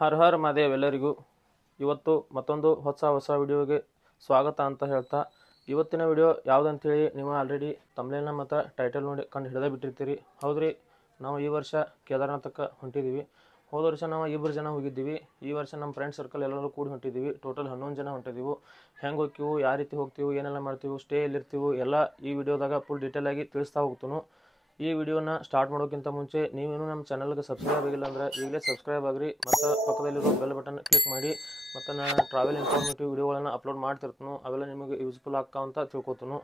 ಹರ್ ಹರ್ ಮಹಾದೇವ್ ಎಲ್ಲರಿಗೂ ಇವತ್ತು ಮತ್ತೊಂದು ಹೊಸ ವಿಡಿಯೋಗೆ ಸ್ವಾಗತ ಅಂತ ಹೇಳ್ತಾ ಇವತ್ತಿನ ವಿಡಿಯೋ ಯಾವುದಂತೇಳಿ ನೀವು ಆಲ್ರೆಡಿ ತಮ್ಬ್ನೇಲ್ನ ಮತ್ತು ಟೈಟಲ್ ನೋಡಿ ಕಂಡು ಹಿಡಿದೇ ಬಿಟ್ಟಿರ್ತೀರಿ. ಹೌದ್ರಿ, ನಾವು ಈ ವರ್ಷ ಕೇದಾರನಾಥಕ್ಕೆ ಹೊಂಟಿದ್ದೀವಿ. ಹೋದ ವರ್ಷ ನಾವು 2 ಜನ ಹೋಗಿದ್ದೀವಿ. ಈ ವರ್ಷ ನಮ್ಮ ಫ್ರೆಂಡ್ ಸರ್ಕಲ್ ಎಲ್ಲರೂ ಕೂಡಿ ಹೊಂಟಿದ್ದೀವಿ. ಟೋಟಲ್ 11 ಜನ ಹೊಂಟಿದ್ದೀವಿ. ಹೆಂಗೆ ಹೋಗ್ತೀವಿ, ಯಾವ ರೀತಿ ಹೋಗ್ತೀವಿ, ಏನೆಲ್ಲ ಮಾಡ್ತೀವಿ, ಸ್ಟೇ ಎಲ್ಲಿರ್ತೀವಿ ಎಲ್ಲ ಈ ವಿಡಿಯೋದಾಗ ಫುಲ್ ಡೀಟೇಲಾಗಿ ತಿಳಿಸ್ತಾ ಹೋಗ್ತೀನಿ. ಈ ವಿಡಿಯೋನ ಸ್ಟಾರ್ಟ್ ಮಾಡೋಕ್ಕಿಂತ ಮುಂಚೆ ನೀವೇನು ನಮ್ಮ ಚಾನಲ್ಗೆ ಸಬ್ಸ್ಕ್ರೈಬ್ ಆಗಿಲ್ಲ ಅಂದರೆ ಈಗಲೇ ಸಬ್ಸ್ಕ್ರೈಬ್ ಆಗಿರಿ ಮತ್ತು ಪಕ್ಕದಲ್ಲಿರೋ ಬೆಲ್ ಬಟನ್ ಕ್ಲಿಕ್ ಮಾಡಿ. ಮತ್ತು ನಾನು ಟ್ರಾವೆಲ್ ಇನ್ಫಾರ್ಮೇಟಿವ್ ವಿಡಿಯೋಗಳನ್ನು ಅಪ್ಲೋಡ್ ಮಾಡ್ತಿರ್ತೀನಿ, ಅವೆಲ್ಲ ನಿಮಗೆ ಯೂಸ್ಫುಲ್ ಆಗ್ತಾವ ಅಂತ ತಿಳ್ಕೊತೀನಿ.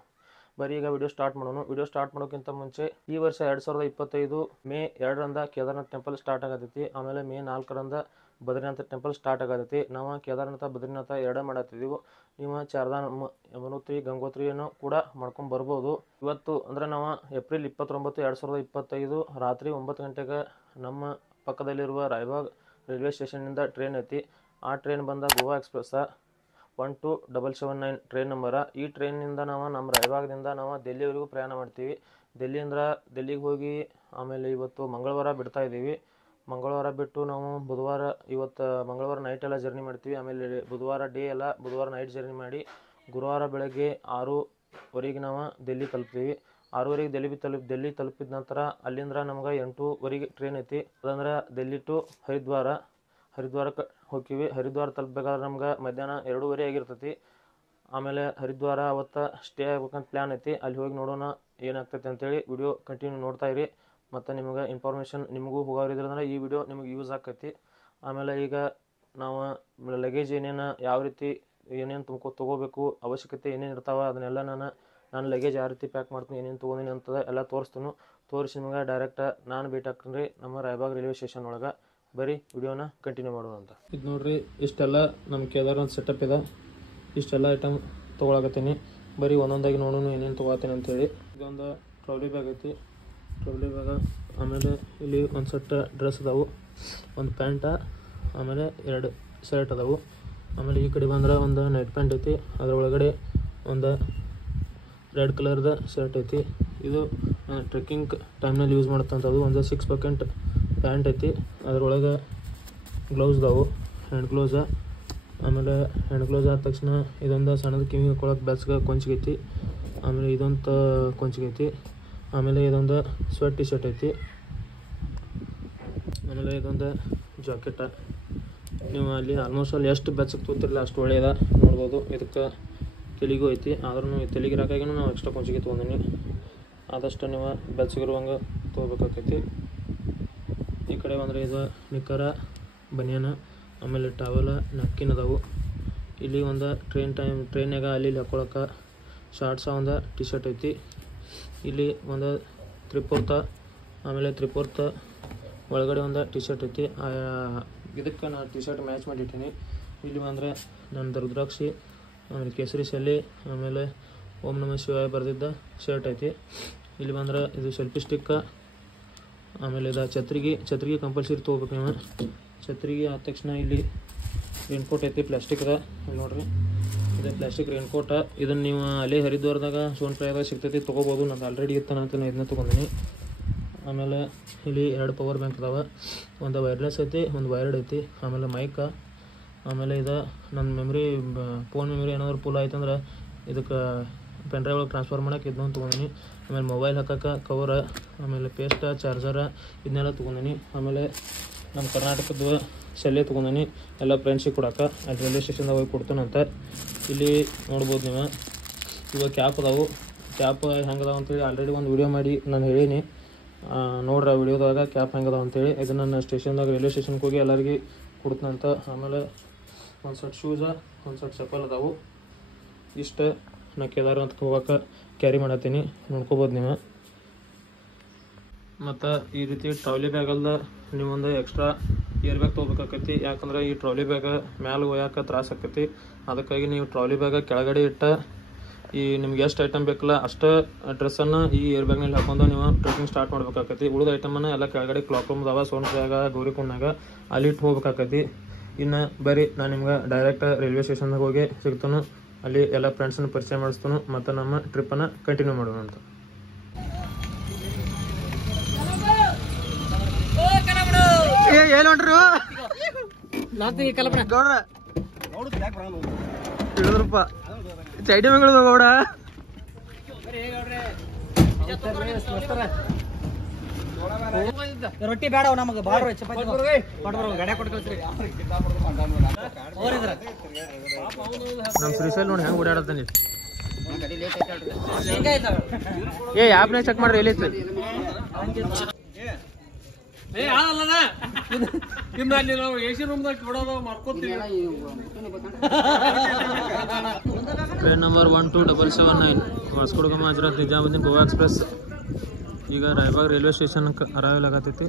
ಬರೀ ಈಗ ವಿಡಿಯೋ ಸ್ಟಾರ್ಟ್ ಮಾಡೋಣ. ವಿಡಿಯೋ ಸ್ಟಾರ್ಟ್ ಮಾಡೋಕ್ಕಿಂತ ಮುಂಚೆ ಈ ವರ್ಷ 2025 ಮೇ 2ರಂದ ಕೇದಾರನಾಥ್ ಟೆಂಪಲ್ ಸ್ಟಾರ್ಟ್ ಆಗತೈತಿ. ಆಮೇಲೆ ಮೇ 4ರಂದ ಬದ್ರಿನಾಥ ಟೆಂಪಲ್ ಸ್ಟಾರ್ಟ್ ಆಗತೈತಿ. ನಾವು ಕೇದಾರನಾಥ ಬದ್ರಿನಾಥ ಎರಡೇ ಮಾಡತ್ತಿದ್ದೀವಿ. ನೀವು ಚಾರ್ಧಾಮ್ ಯಮುನೋತ್ರಿ ಗಂಗೋತ್ರಿಯನ್ನು ಕೂಡ ಮಾಡ್ಕೊಂಡು ಬರ್ಬೋದು. ಇವತ್ತು ಅಂದರೆ ನಾವು ಏಪ್ರಿಲ್ 29, 2025 ರಾತ್ರಿ 9 ಗಂಟೆಗೆ ನಮ್ಮ ಪಕ್ಕದಲ್ಲಿರುವ ರಾಯಬಾಗ್ ರೈಲ್ವೆ ಸ್ಟೇಷನ್ನಿಂದ ಟ್ರೈನ್ ಐತಿ. ಆ ಟ್ರೈನ್ ಬಂದ ಗೋವಾ ಎಕ್ಸ್ಪ್ರೆಸ್ 12779 ಟ್ರೈನ್ ನಂಬರ. ಈ ಟ್ರೈನಿಂದ ನಾವು ನಮ್ಮ ರಾಯಬಾಗ್ದಿಂದ ನಾವು ದಿಲ್ಲಿವರೆಗೂ ಪ್ರಯಾಣ ಮಾಡ್ತೀವಿ. ದಿಲ್ಲಿಗೆ ಹೋಗಿ ಆಮೇಲೆ ಇವತ್ತು ಮಂಗಳವಾರ ಬಿಡ್ತಾ ಇದ್ದೀವಿ. ಮಂಗಳವಾರ ಬಿಟ್ಟು ನಾವು ಬುಧವಾರ ಮಂಗಳವಾರ ನೈಟ್ ಎಲ್ಲ ಜರ್ನಿ ಮಾಡ್ತೀವಿ. ಆಮೇಲೆ ಬುಧವಾರ ಡೇ ಎಲ್ಲ ಬುಧವಾರ ನೈಟ್ ಜರ್ನಿ ಮಾಡಿ ಗುರುವಾರ ಬೆಳಗ್ಗೆ 6:00 ನಾವು ದಿಲ್ಲಿ ತಲುಪ್ತೀವಿ. 6:00 ದಿಲ್ಲಿ ತಲುಪಿದ ನಂತರ ಅಲ್ಲಿಂದ ನಮ್ಗೆ 8:00 ಟ್ರೈನ್ ಐತಿ. ಅದಂದ್ರೆ ದಿಲ್ಲಿ ಟು ಹರಿದ್ವಾರಕ್ಕೆ ಹೋಗ್ತೀವಿ. ಹರಿದ್ವಾರ ತಲುಪಬೇಕಾದ್ರೆ ನಮ್ಗೆ ಮಧ್ಯಾಹ್ನ 2:30 ಆಗಿರ್ತೈತಿ. ಆಮೇಲೆ ಹರಿದ್ವಾರ ಅವತ್ತು ಸ್ಟೇ ಆಗ್ಬೇಕಂತ ಪ್ಲ್ಯಾನ್ ಐತಿ. ಅಲ್ಲಿ ಹೋಗಿ ನೋಡೋಣ ಏನಾಗ್ತೈತೆ ಅಂತೇಳಿ ವಿಡಿಯೋ ಕಂಟಿನ್ಯೂ ನೋಡ್ತಾ ಇರಿ. ಮತ್ತು ನಿಮಗೆ ಇನ್ಫಾರ್ಮೇಷನ್ ನಿಮಗೂ ಹೋಗೋರಿದ್ರಂದ್ರೆ ಈ ವಿಡಿಯೋ ನಿಮಗೆ ಯೂಸ್ ಆಕೈತಿ. ಆಮೇಲೆ ಈಗ ನಾವು ಲಗೇಜ್ ಯಾವ ರೀತಿ ಏನೇನು ತೊಗೋಬೇಕು, ಅವಶ್ಯಕತೆ ಏನೇನು ಇರ್ತಾವೆ ಅದನ್ನೆಲ್ಲ ನಾನು ಲಗೇಜ್ ಯಾವ ರೀತಿ ಪ್ಯಾಕ್ ಮಾಡ್ತೀನಿ, ಏನೇನು ತೊಗೊಂಡಿನಿ ಅಂತದ ಎಲ್ಲ ತೋರಿಸಿ ನಿಮಗೆ ಡೈರೆಕ್ಟ್ ನಾನು ಭೇಟಿ ಆಗ್ತೀನಿ ರೀ ನಮ್ಮ ರಾಯಬಾಗ್ ರೈಲ್ವೆ ಸ್ಟೇಷನ್ ಒಳಗೆ. ಬರೀ ವಿಡಿಯೋನ ಕಂಟಿನ್ಯೂ ಮಾಡೋಣ ಅಂತ. ಇದು ನೋಡ್ರಿ, ಇಷ್ಟೆಲ್ಲ ನಮ್ಮ ಕೇದಾರನಾಥ್ ಸೆಟಪ್ ಇದೆ. ಇಷ್ಟೆಲ್ಲ ಐಟಮ್ ತೊಗೊಳಕತ್ತೀನಿ. ಬರೀ ಒಂದೊಂದಾಗಿ ನೋಡೋಣ ಏನೇನು ತೊಗೊಳ್ತೀನಿ ಅಂತೇಳಿ. ಇದೊಂದು ಟ್ರಾಲಿ ಬ್ಯಾಗ್ ಐತಿ. ಟ್ರಾಲಿ ಬ್ಯಾಗ ಆಮೇಲೆ ಇಲ್ಲಿ ಒಂದು ಸೆಟ್ ಡ್ರೆಸ್ ಅದಾವು, ಒಂದು ಪ್ಯಾಂಟ, ಆಮೇಲೆ 2 ಶರ್ಟ್ ಅದಾವು. ಆಮೇಲೆ ಈ ಕಡೆ ಬಂದ್ರೆ ಒಂದು ನೈಟ್ ಪ್ಯಾಂಟ್ ಐತಿ. ಅದರೊಳಗಡೆ ಒಂದು ರೆಡ್ ಕಲರ್ದ ಶರ್ಟ್ ಐತಿ. ಇದು ಟ್ರೆಕ್ಕಿಂಗ್ ಟೈಮ್ನಲ್ಲಿ ಯೂಸ್ ಮಾಡುತ್ತಂಥದ್ದು. ಒಂದು 6 ಬಕೆಟ್ ಪ್ಯಾಂಟ್ ಐತಿ. ಅದರೊಳಗೆ ಗ್ಲೌಸ್ ಅದಾವು, ಹ್ಯಾಂಡ್ ಗ್ಲೌಸ. ಆಮೇಲೆ ಹ್ಯಾಂಡ್ ಗ್ಲೌಸ್ ಆದ ತಕ್ಷಣ ಇದೊಂದು ಸಣ್ಣದ ಕಿವಿ ಹಾಕೊಳಕ್ಕೆ ಬೆಚ್ಚಗೆ ಕೊಂಚಿಗೈತಿ. ಆಮೇಲೆ ಇದೊಂದು ಕೊಂಚಿಗೈತಿ. ಆಮೇಲೆ ಇದೊಂದು ಸ್ವೆಟ್ ಟಿ ಶರ್ಟ್ ಐತಿ. ಆಮೇಲೆ ಇದೊಂದು ಜಾಕೆಟ. ನೀವು ಅಲ್ಲಿ ಆಲ್ಮೋಸ್ಟ್ ಅಲ್ಲಿ ಎಷ್ಟು ಬೆಚ್ಚಗೆ ತೋತಿರಲಿಲ್ಲ ಅಷ್ಟು ಒಳ್ಳೆಯದ ನೋಡ್ಬೋದು. ಇದಕ್ಕೆ ತೆಲಿಗೂ ಐತಿ, ಆದ್ರೂ ತೆಲಿಗೆ ರಾಕಾಗಿನೂ ನಾವು ಎಕ್ಸ್ಟ್ರಾ ಕೊಂಚಿಗೆ ತೊಗೊಂಡಿನಿ. ಆದಷ್ಟು ನೀವು ಬೆಚ್ಚಗಿರುವಂಗೆ ತೊಗೋಬೇಕಾಕೈತಿ. ಈ ಕಡೆ ಬಂದರೆ ಇದು ನಿಕ್ಕರ, ಬನಿಯನ, ಆಮೇಲೆ ಟವಲ, ನಕ್ಕಿನ್ ಅದಾವು. ಇಲ್ಲಿ ಒಂದು ಟ್ರೈನ್ಯಾಗ ಅಲ್ಲಿ ಹಾಕೊಳಕ್ಕೆ ಶಾರ್ಟ್ಸ, ಒಂದು ಟಿ ಶರ್ಟ್ ಐತಿ. ಇಲ್ಲಿ ಒಂದು 3/4, ಆಮೇಲೆ 3/4 ಒಳಗಡೆ ಒಂದು ಟಿ ಶರ್ಟ್ ಐತಿ. ಇದಕ್ಕೆ ನಾನು ಟಿ ಶರ್ಟ್ ಮ್ಯಾಚ್ ಮಾಡಿಟ್ಟಿನಿ. ಇಲ್ಲಿ ಬಂದರೆ ನನ್ನ ರುದ್ರಾಕ್ಷಿ, ಆಮೇಲೆ ಕೇಸರಿ ಶೆಲ್ಲಿ, ಆಮೇಲೆ ಓಂ ನಮಃ ಶಿವಾಯ ಬರೆದಿದ್ದ ಶರ್ಟ್ ಐತಿ. ಇಲ್ಲಿ ಬಂದ್ರೆ ಇದು ಸೆಲ್ಫಿ ಸ್ಟಿಕ್ಕ. ಆಮೇಲೆ ಇದು ಛತ್ರಿಗೆ ಕಂಪಲ್ಸರಿ ತೊಗೋಬೇಕು ನೀವು. ಛತ್ರಿಗೆ ಆದ ತಕ್ಷಣ ಇಲ್ಲಿ ರೇನ್ಕೋಟ್ ಐತಿ, ಪ್ಲಾಸ್ಟಿಕ್ದ. ನೋಡಿರಿ, ಇದು ಪ್ಲಾಸ್ಟಿಕ್ ರೇನ್ಕೋಟ. ಇದನ್ನು ನೀವು ಅಲ್ಲೇ ಹರಿದ್ವಾರದಾಗ ಸೋನ್ಪ್ರಾಯದಾಗ ಸಿಗ್ತೈತಿ, ತೊಗೋಬೋದು. ನಾನು ಆಲ್ರೆಡಿ ಇರ್ತಾನಂತ ನಾನು ಇದನ್ನ ತೊಗೊಂಡಿನಿ. ಆಮೇಲೆ ಇಲ್ಲಿ 2 ಪವರ್ ಬ್ಯಾಂಕ್ ಅದಾವೆ. ಒಂದು ವೈರ್ಲೆಸ್ ಐತಿ, ಒಂದು ವೈರ್ಡ್ ಐತಿ. ಆಮೇಲೆ ಮೈಕ. ಆಮೇಲೆ ಇದು ನನ್ನ ಫೋನ್ ಮೆಮ್ರಿ ಏನಾದ್ರು ಫುಲ್ ಆಯ್ತಂದ್ರೆ ಇದಕ್ಕೆ ಪೆನ್ಡ್ರೈವ್ ಒಳಗೆ ಟ್ರಾನ್ಸ್ಫರ್ ಮಾಡೋಕೆ ಇದನ್ನೊಂದು ತೊಗೊಂಡಿನಿ. ಆಮೇಲೆ ಮೊಬೈಲ್ ಹಾಕೋಕೆ ಕವರ, ಆಮೇಲೆ ಪೇಸ್ಟ, ಚಾರ್ಜರ ಇದನ್ನೆಲ್ಲ ತೊಗೊಂಡಿನಿ. ಆಮೇಲೆ ನಮ್ಮ ಕರ್ನಾಟಕದ ಸೆಲ್ಲೆ ತೊಗೊಂಡಿನಿ, ಎಲ್ಲ ಫ್ರೆಂಡ್ಸಿಗೆ ಕೊಡೋಕೆ. ಅಲ್ಲಿ ರೈಲ್ವೆ ಸ್ಟೇಷನ್ದಾಗ ಹೋಗಿ ಕೊಡ್ತಾನಂತ. ಇಲ್ಲಿ ನೋಡ್ಬೋದು ನೀವು. ಇವಾಗ ಕ್ಯಾಪ್ ಅದಾವು. ಕ್ಯಾಪ್ ಹೆಂಗೆ ಅದಾವ ಅಂತೇಳಿ ಆಲ್ರೆಡಿ ಒಂದು ವಿಡಿಯೋ ಮಾಡಿ ನಾನು ಹೇಳೀನಿ. ನೋಡ್ರಿ ಆ ವಿಡಿಯೋದಾಗ ಕ್ಯಾಪ್ ಹೆಂಗೆ ಅದಾವ ಅಂತೇಳಿ. ಇದನ್ನು ನಾನು ಸ್ಟೇಷನ್ದಾಗ ರೈಲ್ವೆ ಸ್ಟೇಷನ್ಗೆ ಹೋಗಿ ಎಲ್ಲರಿಗೆ ಕೊಡ್ತಾನಂತ. ಆಮೇಲೆ ಒಂದು ಸೆಟ್ ಶೂಸ, ಒಂದು ಸೆಟ್ ಚಪ್ಪಲ್ ಅದಾವು. ಇಷ್ಟು ನಾ ಕೇದಾರನಾಥ್ಗೆ ಹೋಗೋಕೆ ಕ್ಯಾರಿ ಮಾಡತ್ತೀನಿ, ನೋಡ್ಕೋಬೋದು ನೀವು. ಮತ್ತು ಈ ರೀತಿ ಟ್ರಾಲಿ ಬ್ಯಾಗಲ್ದ ನೀವೊಂದು ಎಕ್ಸ್ಟ್ರಾ ಏರ್ ಬ್ಯಾಗ್ ತೊಗೋಬೇಕಾಕೈತಿ. ಯಾಕಂದ್ರೆ ಈ ಟ್ರಾಲಿ ಬ್ಯಾಗ ಮ್ಯಾಲೆ ಒಯ್ಯೋಕೆ ತ್ರಾಸ ಆಕೈತಿ. ಅದಕ್ಕಾಗಿ ನೀವು ಟ್ರಾಲಿ ಬ್ಯಾಗ ಕೆಳಗಡೆ ಈ ನಿಮ್ಗೆ ಎಷ್ಟು ಐಟಮ್ ಬೇಕಲ್ಲ ಅಷ್ಟು ಡ್ರೆಸ್ಸನ್ನು ಈ ಏರ್ ಬ್ಯಾಗ್ನಲ್ಲಿ ಹಾಕೊಂಡು ನೀವು ಟ್ರೆಕ್ಕಿಂಗ್ ಸ್ಟಾರ್ಟ್ ಮಾಡ್ಬೇಕಾಕೈತಿ. ಉಳಿದ ಐಟಮನ್ನು ಎಲ್ಲ ಕೆಳಗಡೆ ಕ್ಲಾಕ್ ರೂಮ್ ಅದಾವ, ಸೋನ್ಪ್ರಾಯಾಗ, ಗೌರಿಕೊಂಡಾಗ ಅಲ್ಲಿ ಇಟ್ಟು ಹೋಗ್ಬೇಕಾಕೈತಿ. ಇನ್ನು ಬರೀ ನಾನು ನಿಮ್ಗೆ ಡೈರೆಕ್ಟ್ ರೈಲ್ವೆ ಸ್ಟೇಷನ್ದಾಗ ಹೋಗಿ ಸಿಗ್ತಾನು. ಅಲ್ಲಿ ಎಲ್ಲ ಫ್ರೆಂಡ್ಸನ್ನು ಪರಿಚಯ ಮಾಡಿಸ್ತಾನು ಮತ್ತು ನಮ್ಮ ಟ್ರಿಪ್ಪನ್ನು ಕಂಟಿನ್ಯೂ ಮಾಡೋಣ ಅಂತ. ಗೌಡ್ರ ಇಳಿದ್ರಪ್ಪ ಚೈಡಿ ಮಗಳು ಗೌಡ ರೊಟ್ಟಿ ಬೇಡ ನಮಗೆ ಬಾಳ ಚಪಾತಿ ಗಡೆ ಕೊಟ್ಟು ಕಳ್ಸ್ರಿ. ನಮ್ಮ ಶ್ರೀಶೈಲ್ ನೋಡಿ ಹೆಂಗೆ ಓಡಾಡತ್ತಾನೆ. ಏ ಆ್ಯಪ್ನಾಗ ಚೆಕ್ ಮಾಡ್ರಿ ಎಲ್ಲಿತ್ತು. ಟ್ರೈನ್ ನಂಬರ್ 12779 ವಾಸ್ಕೋ ಡ ಗಾಮಾ ಹಜರತ್ ನಿಜಾಮುದ್ದೀನ್ ಗೋವಾ ಎಕ್ಸ್ಪ್ರೆಸ್ ಈಗ ರಾಯಬಾಗ್ ರೈಲ್ವೆ ಸ್ಟೇಷನ್ ಅರೈವಲ್ ಆಗತೈತಿ.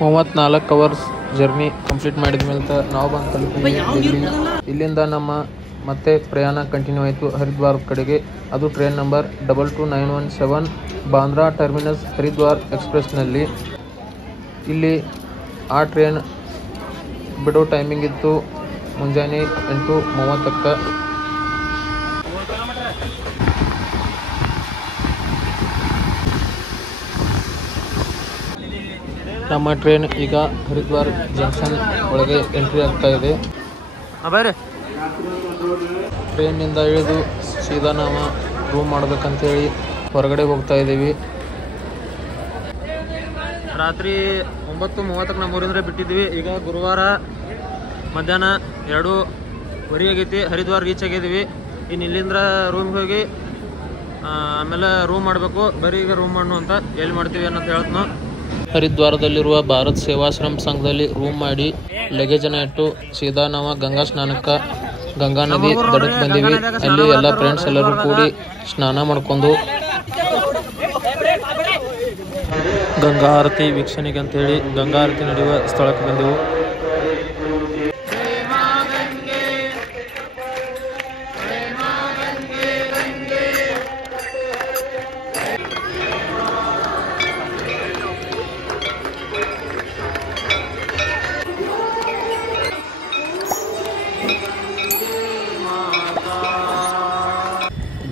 ಮೂವತ್ತ್ನಾಲ್ಕು ಅವರ್ಸ್ ಜರ್ನಿ ಕಂಪ್ಲೀಟ್ ಮಾಡಿದ ಮೇಲೆ ನಾವು ಬಂದು ತಲುಪಿದ್ವಿ ದಿಲ್ಲಿ. ಇಲ್ಲಿಂದ ನಮ್ಮ ಮತ್ತೆ ಪ್ರಯಾಣ ಕಂಟಿನ್ಯೂ ಆಯಿತು ಹರಿದ್ವಾರ ಕಡೆಗೆ. ಅದು train number 22917 Bandra terminus Haridwar ಎಕ್ಸ್ಪ್ರೆಸ್ನಲ್ಲಿ. ಇಲ್ಲಿ ಆ ಟ್ರೈನ್ ಬಿಡೋ ಟೈಮಿಂಗ್ ಇತ್ತು ಮುಂಜಾನೆ 8:30ಕ್ಕೆ. ನಮ್ಮ ಟ್ರೈನ್ ಈಗ ಹರಿದ್ವಾರ್ ಜಂಕ್ಷನ್ ಒಳಗೆ ಎಂಟ್ರಿ ಆಗ್ತಾ ಇದೆ. ಬೇರೆ ಟ್ರೈನಿಂದ ಇಳಿದು ಸೀದಾ ನಾವು ರೂಮ್ ಮಾಡ್ಬೇಕಂತೇಳಿ ಹೊರಗಡೆ ಹೋಗ್ತಾ ಇದ್ದೀವಿ. ರಾತ್ರಿ 9:30ಕ್ಕೆ ನಮ್ಮ ಊರಿಂದ ಬಿಟ್ಟಿದ್ವಿ. ಈಗ ಗುರುವಾರ ಮಧ್ಯಾಹ್ನ 2:15 ಆಗೈತಿ. ಹರಿದ್ವಾರ ರೀಚ್ ಆಗಿದ್ದೀವಿ. ಇನ್ನು ಇಲ್ಲಿಂದ ರೂಮ್ಗೆ ಹೋಗಿ ಆಮೇಲೆ ರೂಮ್ ಮಾಡಬೇಕು. ಬರೀ ಈಗ ರೂಮ್ ಮಾಡು ಅಂತ ಎಲ್ಲಿ ಮಾಡ್ತೀವಿ ಅನ್ನೋದು ಹೇಳ್ತನೋ. ಹರಿದ್ವಾರದಲ್ಲಿರುವ ಭಾರತ್ ಸೇವಾಶ್ರಮ ಸಂಘದಲ್ಲಿ ರೂಮ್ ಮಾಡಿ ಲಗೇಜನ್ನು ಇಟ್ಟು ಸೀದಾ ನಾವು ಗಂಗಾ ಸ್ನಾನಕ್ಕೆ ಗಂಗಾ ನದಿ ದಡಕ್ಕೆ ಬಂದೀವಿ. ಅಲ್ಲಿ ಎಲ್ಲ ಫ್ರೆಂಡ್ಸ್ ಎಲ್ಲರೂ ಕೂಡಿ ಸ್ನಾನ ಮಾಡ್ಕೊಂಡು ಗಂಗಾ ಆರತಿ ವೀಕ್ಷಣೆಗೆ ಅಂತೇಳಿ ಗಂಗಾ ಆರತಿ ನಡೆಯುವ ಸ್ಥಳಕ್ಕೆ ಬಂದೆವು.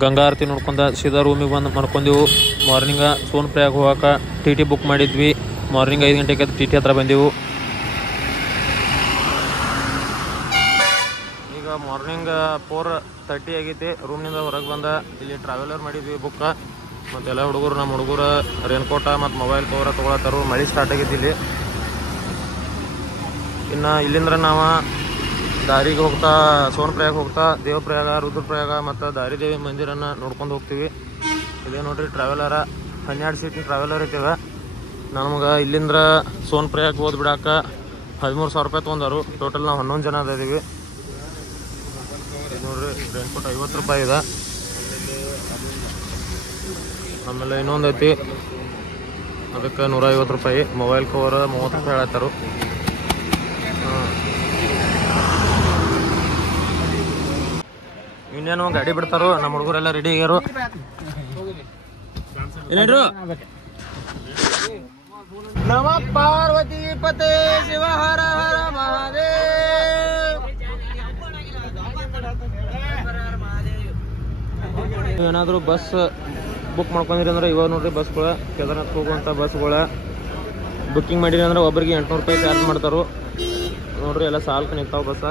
ಗಂಗಾ ಆರತಿ ನೋಡ್ಕೊಂಡ ಸೀದಾ ರೂಮಿಗೆ ಬಂದು ಮಾಡ್ಕೊಂಡೆವು. ಮಾರ್ನಿಂಗ ಸೋನ್ ಪ್ರಯಾಗ್ ಹೋಗಕ್ಕೆ ಟಿ ಬುಕ್ ಮಾಡಿದ್ವಿ. ಮಾರ್ನಿಂಗ್ 5 ಗಂಟೆಗೆ ಟಿ ಹತ್ರ ಬಂದೆವು. ಈಗ ಮಾರ್ನಿಂಗ್ 4:30 ಆಗೈತಿ. ರೂಮ್ನಿಂದ ಹೊರಗೆ ಬಂದ ಇಲ್ಲಿ ಟ್ರಾವೆಲರ್ ಮಾಡಿದ್ವಿ ಬುಕ್ಕ. ಮತ್ತು ಎಲ್ಲ ಹುಡುಗರು ನಮ್ಮ ಹುಡುಗರು ರೇನ್ಕೋಟ ಮತ್ತು ಮೊಬೈಲ್ ಕವರ ತೊಗೊಳತ್ತಾರು. ಮಳೆ ಸ್ಟಾರ್ಟ್ ಆಗೈತಿ ಇಲ್ಲಿ. ಇನ್ನು ಇಲ್ಲಿಂದ ನಾವು ದಾರಿಗೆ ಹೋಗ್ತಾ ಸೋನ್ ಪ್ರಯಾಗ್ ಹೋಗ್ತಾ ದೇವಪ್ರಯಾಗ ರುದ್ರಪ್ರಯಾಗ ಮತ್ತು ದಾರಿದೇವಿ ಮಂದಿರನ್ನು ನೋಡ್ಕೊಂಡು ಹೋಗ್ತೀವಿ. ಇದೇ ನೋಡ್ರಿ ಟ್ರಾವೆಲರ 12 ಸೀಟಿನ ಟ್ರಾವೆಲರ್ ಐತಿವೆ. ನಮ್ಗೆ ಇಲ್ಲಿಂದ ಸೋನ್ ಪ್ರಯಾಗ್ ಹೋದ್ ಬಿಡಾಕ 13,000 ರೂಪಾಯಿ ತೊಗೊಂಡರು. ಟೋಟಲ್ ನಾವು 11 ಜನ ಅದೀವಿ. ಇದು ನೋಡ್ರಿ ರೇನ್ಕೋಟ್ 50 ರೂಪಾಯಿ ಇದೆ. ಆಮೇಲೆ ಇನ್ನೊಂದು ಐತಿ ಅದಕ್ಕೆ 150 ರೂಪಾಯಿ. ಮೊಬೈಲ್ ಕವರ್ 30 ರೂಪಾಯಿ ಹೇಳತ್ತಾರು. ಇನ್ನೇನು ಗಾಡಿ ಬಿಡ್ತಾರೋ. ನಮ್ಮ ಹುಡುಗರೆಲ್ಲ ರೆಡಿ ಆಗ್ಯಾರು. ಏನೇನ್ರು ನಮ ಪಾರ್ವತಿ ಪತೆ ಶಿವ ಹರ ಹರ ಮಹಾದೇವ್. ಏನಾದರೂ ಬಸ್ ಬುಕ್ ಮಾಡ್ಕೊಂಡಿರಿ ಅಂದ್ರೆ ಇವಾಗ ನೋಡ್ರಿ ಬಸ್ಗಳ ಕೇದಾರ್ನಾಥ್ ಹೋಗುವಂಥ ಬಸ್ಗಳ ಬುಕ್ಕಿಂಗ್ ಮಾಡಿರಿ ಅಂದ್ರೆ ಒಬ್ಬರಿಗೆ 800 ರೂಪಾಯಿ ಚಾರ್ಜ್ ಮಾಡ್ತಾರು. ನೋಡ್ರಿ ಎಲ್ಲ ಸಾಲ್ಕ ನಿಂತಾವ ಬಸ್ಸ.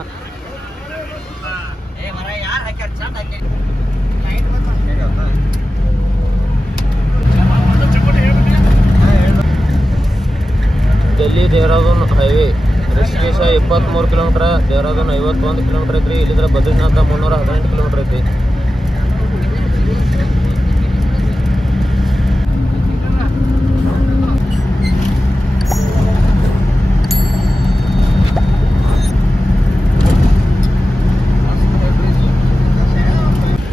23 ಕಿಲೋಮೀಟ್ರ್, ದೇಹರಾದೂನ್ 51 ಕಿಲೋಮೀಟ್ರ್ ಐತ್ರಿ. ಇಲ್ಲಿಂದ ಬದ್ರಿನಾಥ 318 ಕಿಲೋಮೀಟ್ರ್ ಐತಿ.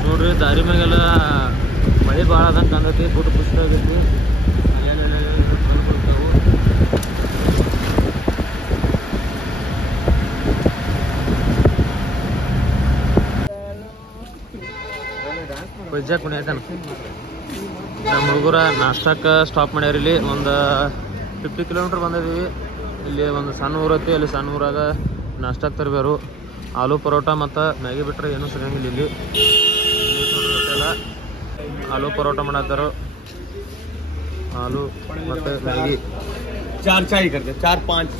ನೋಡ್ರಿ ದಾರಿ ಮ್ಯಾಗೆಲ್ಲ ಮಳೆ ಭಾಳ ಆದಂಗೆ ಕಾಣತೈತಿ. ಗುಡ್ಡ ಪುಷ್ಟ ಆಗೈತಿ. ವೈಜಾಗ್ ಕುಣಿಯಾತನ ನಮ್ಮ ಹುಡುಗರ ನಾಷ್ಟಕ್ಕೆ ಸ್ಟಾಪ್ ಮಾಡ್ಯಾರ. ಇಲ್ಲಿ ಒಂದು 50 ಕಿಲೋಮೀಟ್ರ್ ಬಂದಿದ್ದೀವಿ. ಇಲ್ಲಿ ಒಂದು ಸಣ್ಣ ಊರು ಐತಿ. ಅಲ್ಲಿ ಸಣ್ಣ ಊರಾಗ ನಾಷ್ಟಕ್ಕೆ ತರಬೇರು ಆಲೂ ಪರೋಟ ಮತ್ತು ಮ್ಯಾಗಿ ಬಿಟ್ಟರೆ ಏನೂ ಸಿಗಂಗಿಲ್ಲ. ಇಲ್ಲಿ ಹೋಟೆಲ ಆಲೂ ಪರೋಟ ಮಾಡತ್ತಾರ. ಆಲೂ ಮತ್ತು ಮ್ಯಾಗಿ 4 चाय करते 4-5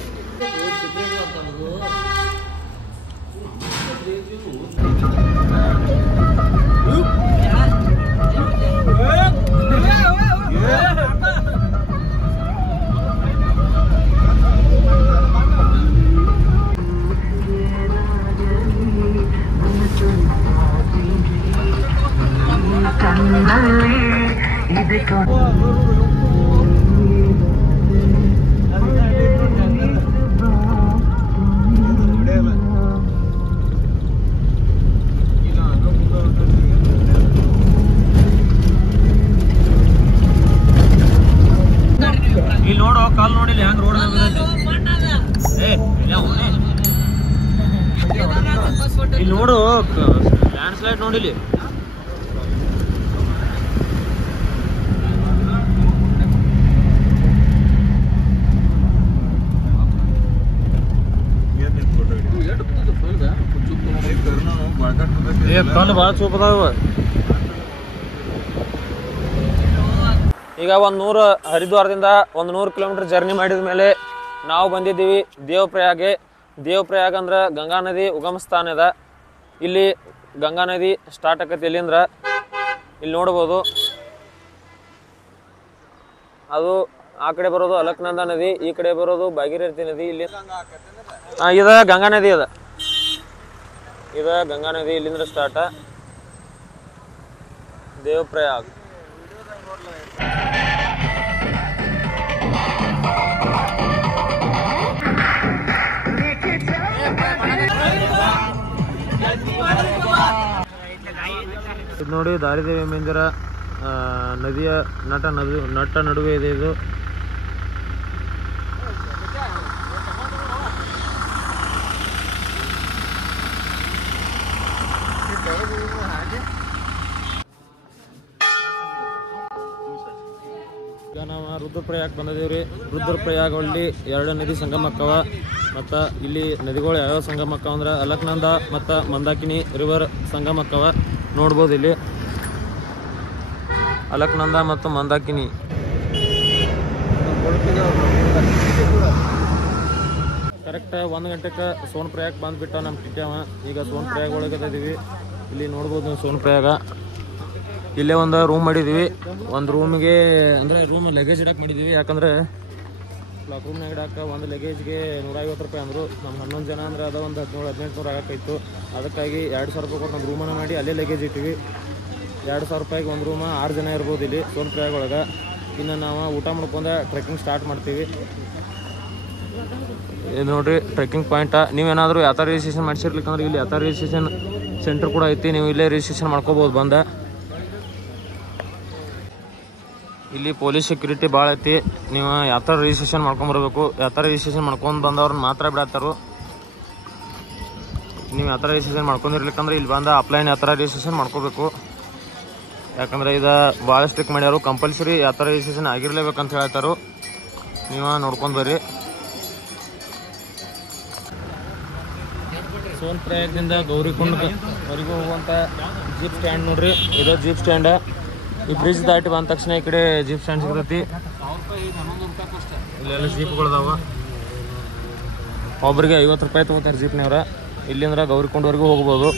ಇಲ್ಲಿ ನೋಡು ಕಾಲ್ ನೋಡಿಲ್ಲ ಹೆಂಗ್ ರೋಡ್ ಇಲ್ಲಿ ನೋಡು ಲ್ಯಾಂಡ್ ಸ್ಲೈಡ್ ನೋಡಿಲಿ. ಕಲ್ಲು ಭಾಳ ಚೂಪ್ ಅದಾವ. ಈಗ 100 ಹರಿದ್ವಾರದಿಂದ 100 ಕಿಲೋಮೀಟರ್ ಜರ್ನಿ ಮಾಡಿದ ಮೇಲೆ ನಾವು ಬಂದಿದ್ದೀವಿ ದೇವಪ್ರಯಾಗೆ. ದೇವಪ್ರಯಾಗ ಅಂದ್ರೆ ಗಂಗಾ ನದಿ ಉಗಮ ಸ್ಥಾನ ಇದೆ. ಇಲ್ಲಿ ಗಂಗಾ ನದಿ ಸ್ಟಾರ್ಟ್ ಆಕತಿ. ಇಲ್ಲಿಂದ್ರ ಇಲ್ಲಿ ನೋಡ್ಬೋದು ಅದು ಆ ಕಡೆ ಬರೋದು ಅಲಕ್ನಂದ ನದಿ, ಈ ಕಡೆ ಬರೋದು ಭಾಗೀರಥಿ ನದಿ. ಇಲ್ಲಿ ಇದು ಗಂಗಾ ನದಿ ಅದ. ಇದು ಗಂಗಾ ನದಿ ಇಲ್ಲಿಂದ್ರ ಸ್ಟಾರ್ಟ ದೇವಪ್ರಯಾಗ್. ಇದು ನೋಡಿ ದಾರಿದೇವಿ ಮಂದಿರ ನದಿಯ ನಟ್ಟ ನಡುವೆ ಇದೆ ಇದು. ಈಗ ನಾವು ರುದ್ರಪ್ರಯಾಗ ಬಂದಿದ್ದೀವಿ ರೀ. ರುದ್ರಪ್ರಯಾಗ ಅಲ್ಲಿ 2 ನದಿ ಸಂಗಮಕ್ಕವ. ಮತ್ತು ಇಲ್ಲಿ ನದಿಗಳು ಯಾವ್ಯಾವ ಸಂಗಮಕ್ಕವ ಅಂದ್ರೆ ಅಲಕ್ನಂದ ಮತ್ತು ಮಂದಾಕಿನಿ ರಿವರ್ ಸಂಗಮಕ್ಕವ. ನೋಡ್ಬೋದು ಇಲ್ಲಿ ಅಲಕ್ನಂದ ಮತ್ತು ಮಂದಾಕಿನಿ. ಕರೆಕ್ಟ್ 1 ಗಂಟೆಗೆ ಸೋನ್ಪ್ರಯಾಗ ಬಂದುಬಿಟ್ಟ ನಮ್ಮ ಟಿಟ್ಯಾವ. ಈಗ ಸೋನ್ಪ್ರಯಾಗ ಒಳಗೆ ಇದ್ದೀವಿ. ಇಲ್ಲಿ ನೋಡ್ಬೋದು ನೀವು ಸೋನ್ಪ್ರಯಾಗ. ಇಲ್ಲೇ ಒಂದು ರೂಮ್ ಮಾಡಿದ್ದೀವಿ. ಒಂದು ರೂಮಿಗೆ ಅಂದರೆ ರೂಮ್ ಲಗೇಜ್ ಇಡಕ್ಕೆ ಮಾಡಿದ್ದೀವಿ. ಯಾಕಂದರೆ ಲಾಕ್ ರೂಮ್ನಾಗ ಇಡಕ್ಕೆ ಒಂದು ಲಗೇಜ್ಗೆ 150 ರೂಪಾಯಿ ಅಂದರು. ನಮ್ಮ 11 ಜನ ಅಂದರೆ ಅದು ಒಂದು 1700-1800 ಆಗಕ್ಕಾಯ್ತು. ಅದಕ್ಕಾಗಿ 2000 ರೂಪಾಯಿ ಕೊಟ್ಟು ಒಂದು ರೂಮನ್ನು ಮಾಡಿ ಅಲ್ಲೇ ಲಗೇಜ್ ಇಟ್ಟಿವಿ. 2000 ರೂಪಾಯಿಗೆ ಒಂದು ರೂಮ 6 ಜನ ಇರ್ಬೋದು ಇಲ್ಲಿ ಸೋನ್ಪ್ರಯಾಗ ಒಳಗೆ. ಇನ್ನು ನಾವು ಊಟ ಮಾಡ್ಕೊಂಡು ಟ್ರೆಕ್ಕಿಂಗ್ ಸ್ಟಾರ್ಟ್ ಮಾಡ್ತೀವಿ. ಇದು ನೋಡಿರಿ ಟ್ರೆಕ್ಕಿಂಗ್ ಪಾಯಿಂಟ. ನೀವೇನಾದರೂ ಯಾತ್ರಾ ರಿಜಿಸ್ಟ್ರೇಷನ್ ಮಾಡಿಸಿರ್ಲಿಕ್ಕಂದ್ರೆ ಇಲ್ಲಿ ಯಾತ್ರಾ ರಿಜಿಸ್ಟ್ರೇಷನ್ ಸೆಂಟರ್ ಕೂಡ ಐತಿ. ನೀವು ಇಲ್ಲೇ ರಿಜಿಸ್ಟ್ರೇಷನ್ ಮಾಡ್ಕೋಬೋದು ಬಂದ. ಇಲ್ಲಿ ಪೊಲೀಸ್ ಸೆಕ್ಯೂರಿಟಿ ಭಾಳ ಐತಿ. ನೀವು ಯಾತ್ರಾ ರಿಜಿಸ್ಟ್ರೇಷನ್ ಮಾಡ್ಕೊಂಬರ್ಬೇಕು. ಯಾತ್ರಾ ರಿಜಿಸ್ಟ್ರೇಷನ್ ಮಾಡ್ಕೊಂಡು ಬಂದವ್ರನ್ನ ಮಾತ್ರ ಬಿಡತ್ತಾರು. ನೀವು ಯಾತ್ರಾ ರಿಜಿಸ್ಟ್ರೇಷನ್ ಮಾಡ್ಕೊಂಡಿರ್ಲಿಕ್ಕಂದ್ರೆ ಇಲ್ಲಿ ಬಂದ ಅಪ್ಲೈನ್ ಯಾತ್ರಾ ರಿಜಿಸ್ಟ್ರೇಷನ್ ಮಾಡ್ಕೋಬೇಕು. ಯಾಕಂದರೆ ಇದು ಭಾಳ ಸ್ಟ್ರಿಕ್ಟ್ ಮಾಡ್ಯಾರು. ಕಂಪಲ್ಸರಿ ಯಾತ್ರಾ ರಿಜಿಸ್ಟ್ರೇಷನ್ ಆಗಿರಲೇಬೇಕಂತ ಹೇಳ್ತಾರು. ನೀವು ನೋಡ್ಕೊಂಡು ಬರ್ರಿ. ಸೋನ್ಪ್ರಯಾಗದಿಂದ ಗೌರಿಕೊಂಡವರೆಗೂ ಹೋಗುವಂಥ ಜೀಪ್ ಸ್ಟ್ಯಾಂಡ್ ನೋಡ್ರಿ. ಇದು ಜೀಪ್ ಸ್ಟ್ಯಾಂಡ. ಈ ಬ್ರಿಡ್ಜ್ ದಾಟಿ ಬಂದ ತಕ್ಷಣ ಈ ಕಡೆ ಜೀಪ್ ಸ್ಟ್ಯಾಂಡ್ ಸಿಗ್ತೈತಿ. ಇಲ್ಲೆಲ್ಲ ಜೀಪ್ಗಳದಾವ. ಒಬ್ರಿಗೆ 50 ರೂಪಾಯಿ ತೊಗೋತಾರೆ ಜೀಪ್ನವ್ರ. ಇಲ್ಲಿಂದ್ರ ಗೌರಿಕೊಂಡವರೆಗೂ ಹೋಗ್ಬೋದು.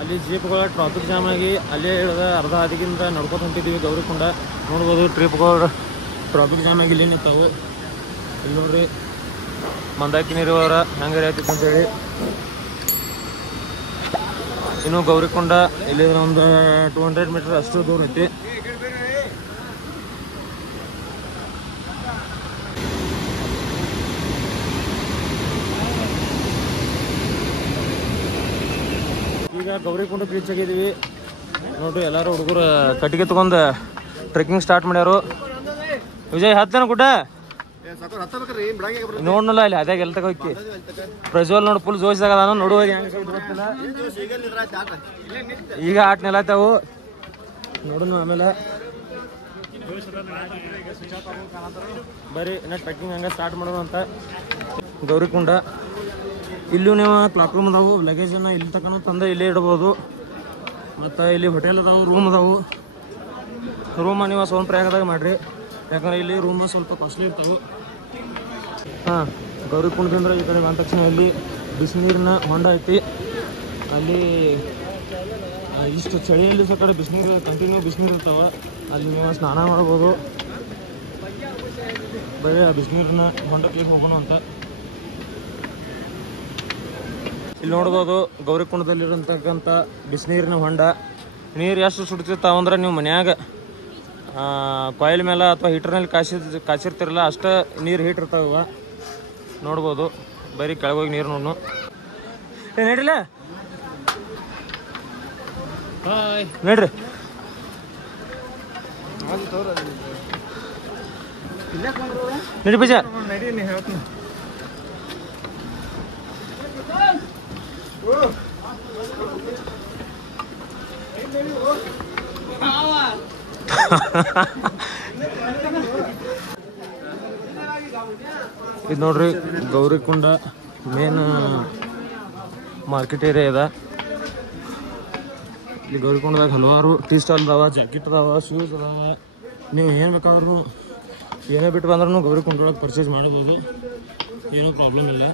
ಅಲ್ಲಿ ಜೀಪ್ಗಳ ಟ್ರಾಫಿಕ್ ಜಾಮ್ ಆಗಿ ಅಲ್ಲೇ ಇಳಿದ ಅರ್ಧ ಹಾದಿಗಿಂತ ನಡ್ಕೊತ ಹೊಂಟಿದ್ದೀವಿ ಗೌರಿಕೊಂಡ. ನೋಡ್ಬೋದು ಟ್ರಿಪ್ಗಳು ಟ್ರಾಫಿಕ್ ಜಾಮ್ ಆಗಿ ಇಲ್ಲಿ ನಿಂತಾವು. ಇಲ್ಲಿ ನೋಡ್ರಿ ಮಂದಾಕಿ ನೀರು ಅವರ ಹೆಂಗೆ ಆಯ್ತಿತ್ತು ಅಂತೇಳಿ. ಇನ್ನು ಗೌರಿಕೊಂಡ ಇಲ್ಲಿ ಒಂದು 200 ಮೀಟರ್ ಅಷ್ಟು ದೂರ ಐತಿ. ಈಗ ಗೌರಿಕೊಂಡ ಬೀಚ್ ಆಗಿದ್ದೀವಿ ನೋಡ್ರಿ. ಎಲ್ಲರೂ ಹುಡುಗರು ಕಟ್ಟಿಗೆ ತಗೊಂಡು ಟ್ರೆಕ್ಕಿಂಗ್ ಸ್ಟಾರ್ಟ್ ಮಾಡ್ಯಾರು. ವಿಜಯ್ ಹತ್ತೇನ ಗುಡ್ಡ ನೋಡ್ನಲ್ಲ ಇಲ್ಲಿ ಅದ್ಯಾಗ ಎಲ್ಲಿ ತಗ ಹೋಗಿ ಪ್ರಜ್ವಲ್ ನೋಡಿ ಫುಲ್ ಜೋಶಾಗ ಅದಾನು. ನೋಡುವಾಗ ಗೊತ್ತಿಲ್ಲ ಈಗ ಆಟ ನೆಲತ್ತಾವು ನೋಡೋಣ. ಆಮೇಲೆ ಬರೀ ಇನ್ನ ಟ್ರೆಕ್ಕಿಂಗ್ ಹಂಗೆ ಸ್ಟಾರ್ಟ್ ಮಾಡೋಣ ಅಂತ ಗೌರಿಕೊಂಡ. ಇಲ್ಲೂ ನೀವು ಕ್ಲಾಕ್ ರೂಮ್ ಅದಾವು. ಲಗೇಜನ್ನು ಇಲ್ಲಿ ತನಕ ತಂದು ಇಲ್ಲೇ ಇಡ್ಬೋದು. ಮತ್ತು ಇಲ್ಲಿ ಹೋಟೆಲ್ ಅದಾವು, ರೂಮ್ ಅದಾವು. ರೂಮ ನೀವು ಸೋನ್ಪ್ರಯಾಗದಾಗ ಮಾಡಿರಿ, ಯಾಕಂದ್ರೆ ಇಲ್ಲಿ ರೂಮ್ ಸ್ವಲ್ಪ ಕಾಸ್ಟ್ಲಿ ಇರ್ತಾವೆ. ಹಾಂ, ಗೌರಿಕೊಂಡದಿಂದ ಈ ಕಡೆ ಬಂದ ತಕ್ಷಣ ಇಲ್ಲಿ ಬಿಸಿನೀರಿನ ಹೊಂಡ ಐತಿ. ಅಲ್ಲಿ ಇಷ್ಟು ಚಳಿಯಲ್ಲಿ ಸಹ ಕಡೆ ಬಿಸಿನೀರು ಕಂಟಿನ್ಯೂ ಬಿಸಿನೀರು ಇರ್ತಾವೆ. ಅಲ್ಲಿ ನೀವು ಸ್ನಾನ ಮಾಡ್ಬೋದು. ಬರೀ ಆ ಬಿಸಿನೀರಿನ ಹೊಂಡಕ್ಕೆ ಹೋಗೋಣ ಅಂತ. ಇಲ್ಲಿ ನೋಡ್ಬೋದು ಗೌರಿಕೊಂಡದಲ್ಲಿರೋಂತಕ್ಕಂಥ ಬಿಸಿನೀರಿನ ಹೊಂಡ. ನೀರು ಎಷ್ಟು ಸುಡ್ತಿರ್ತಾವಂದ್ರೆ ನೀವು ಮನ್ಯಾಗ ಕಾಯಿಲ್ ಮೇಲೆ ಅಥವಾ ಹೀಟರ್ನಲ್ಲಿ ಕಾಸಿರ್ತಿರಲ್ಲ ಅಷ್ಟು ನೀರು ಹೀಟ್ ಇರ್ತಾವ. ನೋಡ್ಬೋದು ಬರೀ ಕೆಳಗೋಗಿ ನೀರು ನೋಡು. ನಡಿಲ್ಲ ನಡ್ರಿ. ನಡಿ ಬೀಜ. ಇದು ನೋಡ್ರಿ ಗೌರಿಕೊಂಡ ಮೇನ್ ಮಾರ್ಕೆಟ್ ಏರಿಯಾ ಇದೆ. ಇಲ್ಲಿ ಗೌರಿಕೊಂಡದಾಗ ಹಲವಾರು ಟೀ ಸ್ಟಾಲ್ ಅದಾವ, ಜಾಕೆಟ್ ಅದಾವ, ಶೂಸ್ ಅದಾವ. ನೀವು ಏನು ಬೇಕಾದ್ರೂ ಏನೇ ಬಿಟ್ಟು ಬಂದ್ರೂ ಗೌರಿಕೊಂಡೊಳಗೆ ಪರ್ಚೇಸ್ ಮಾಡ್ಬೋದು, ಏನೂ ಪ್ರಾಬ್ಲಮ್ ಇಲ್ಲ.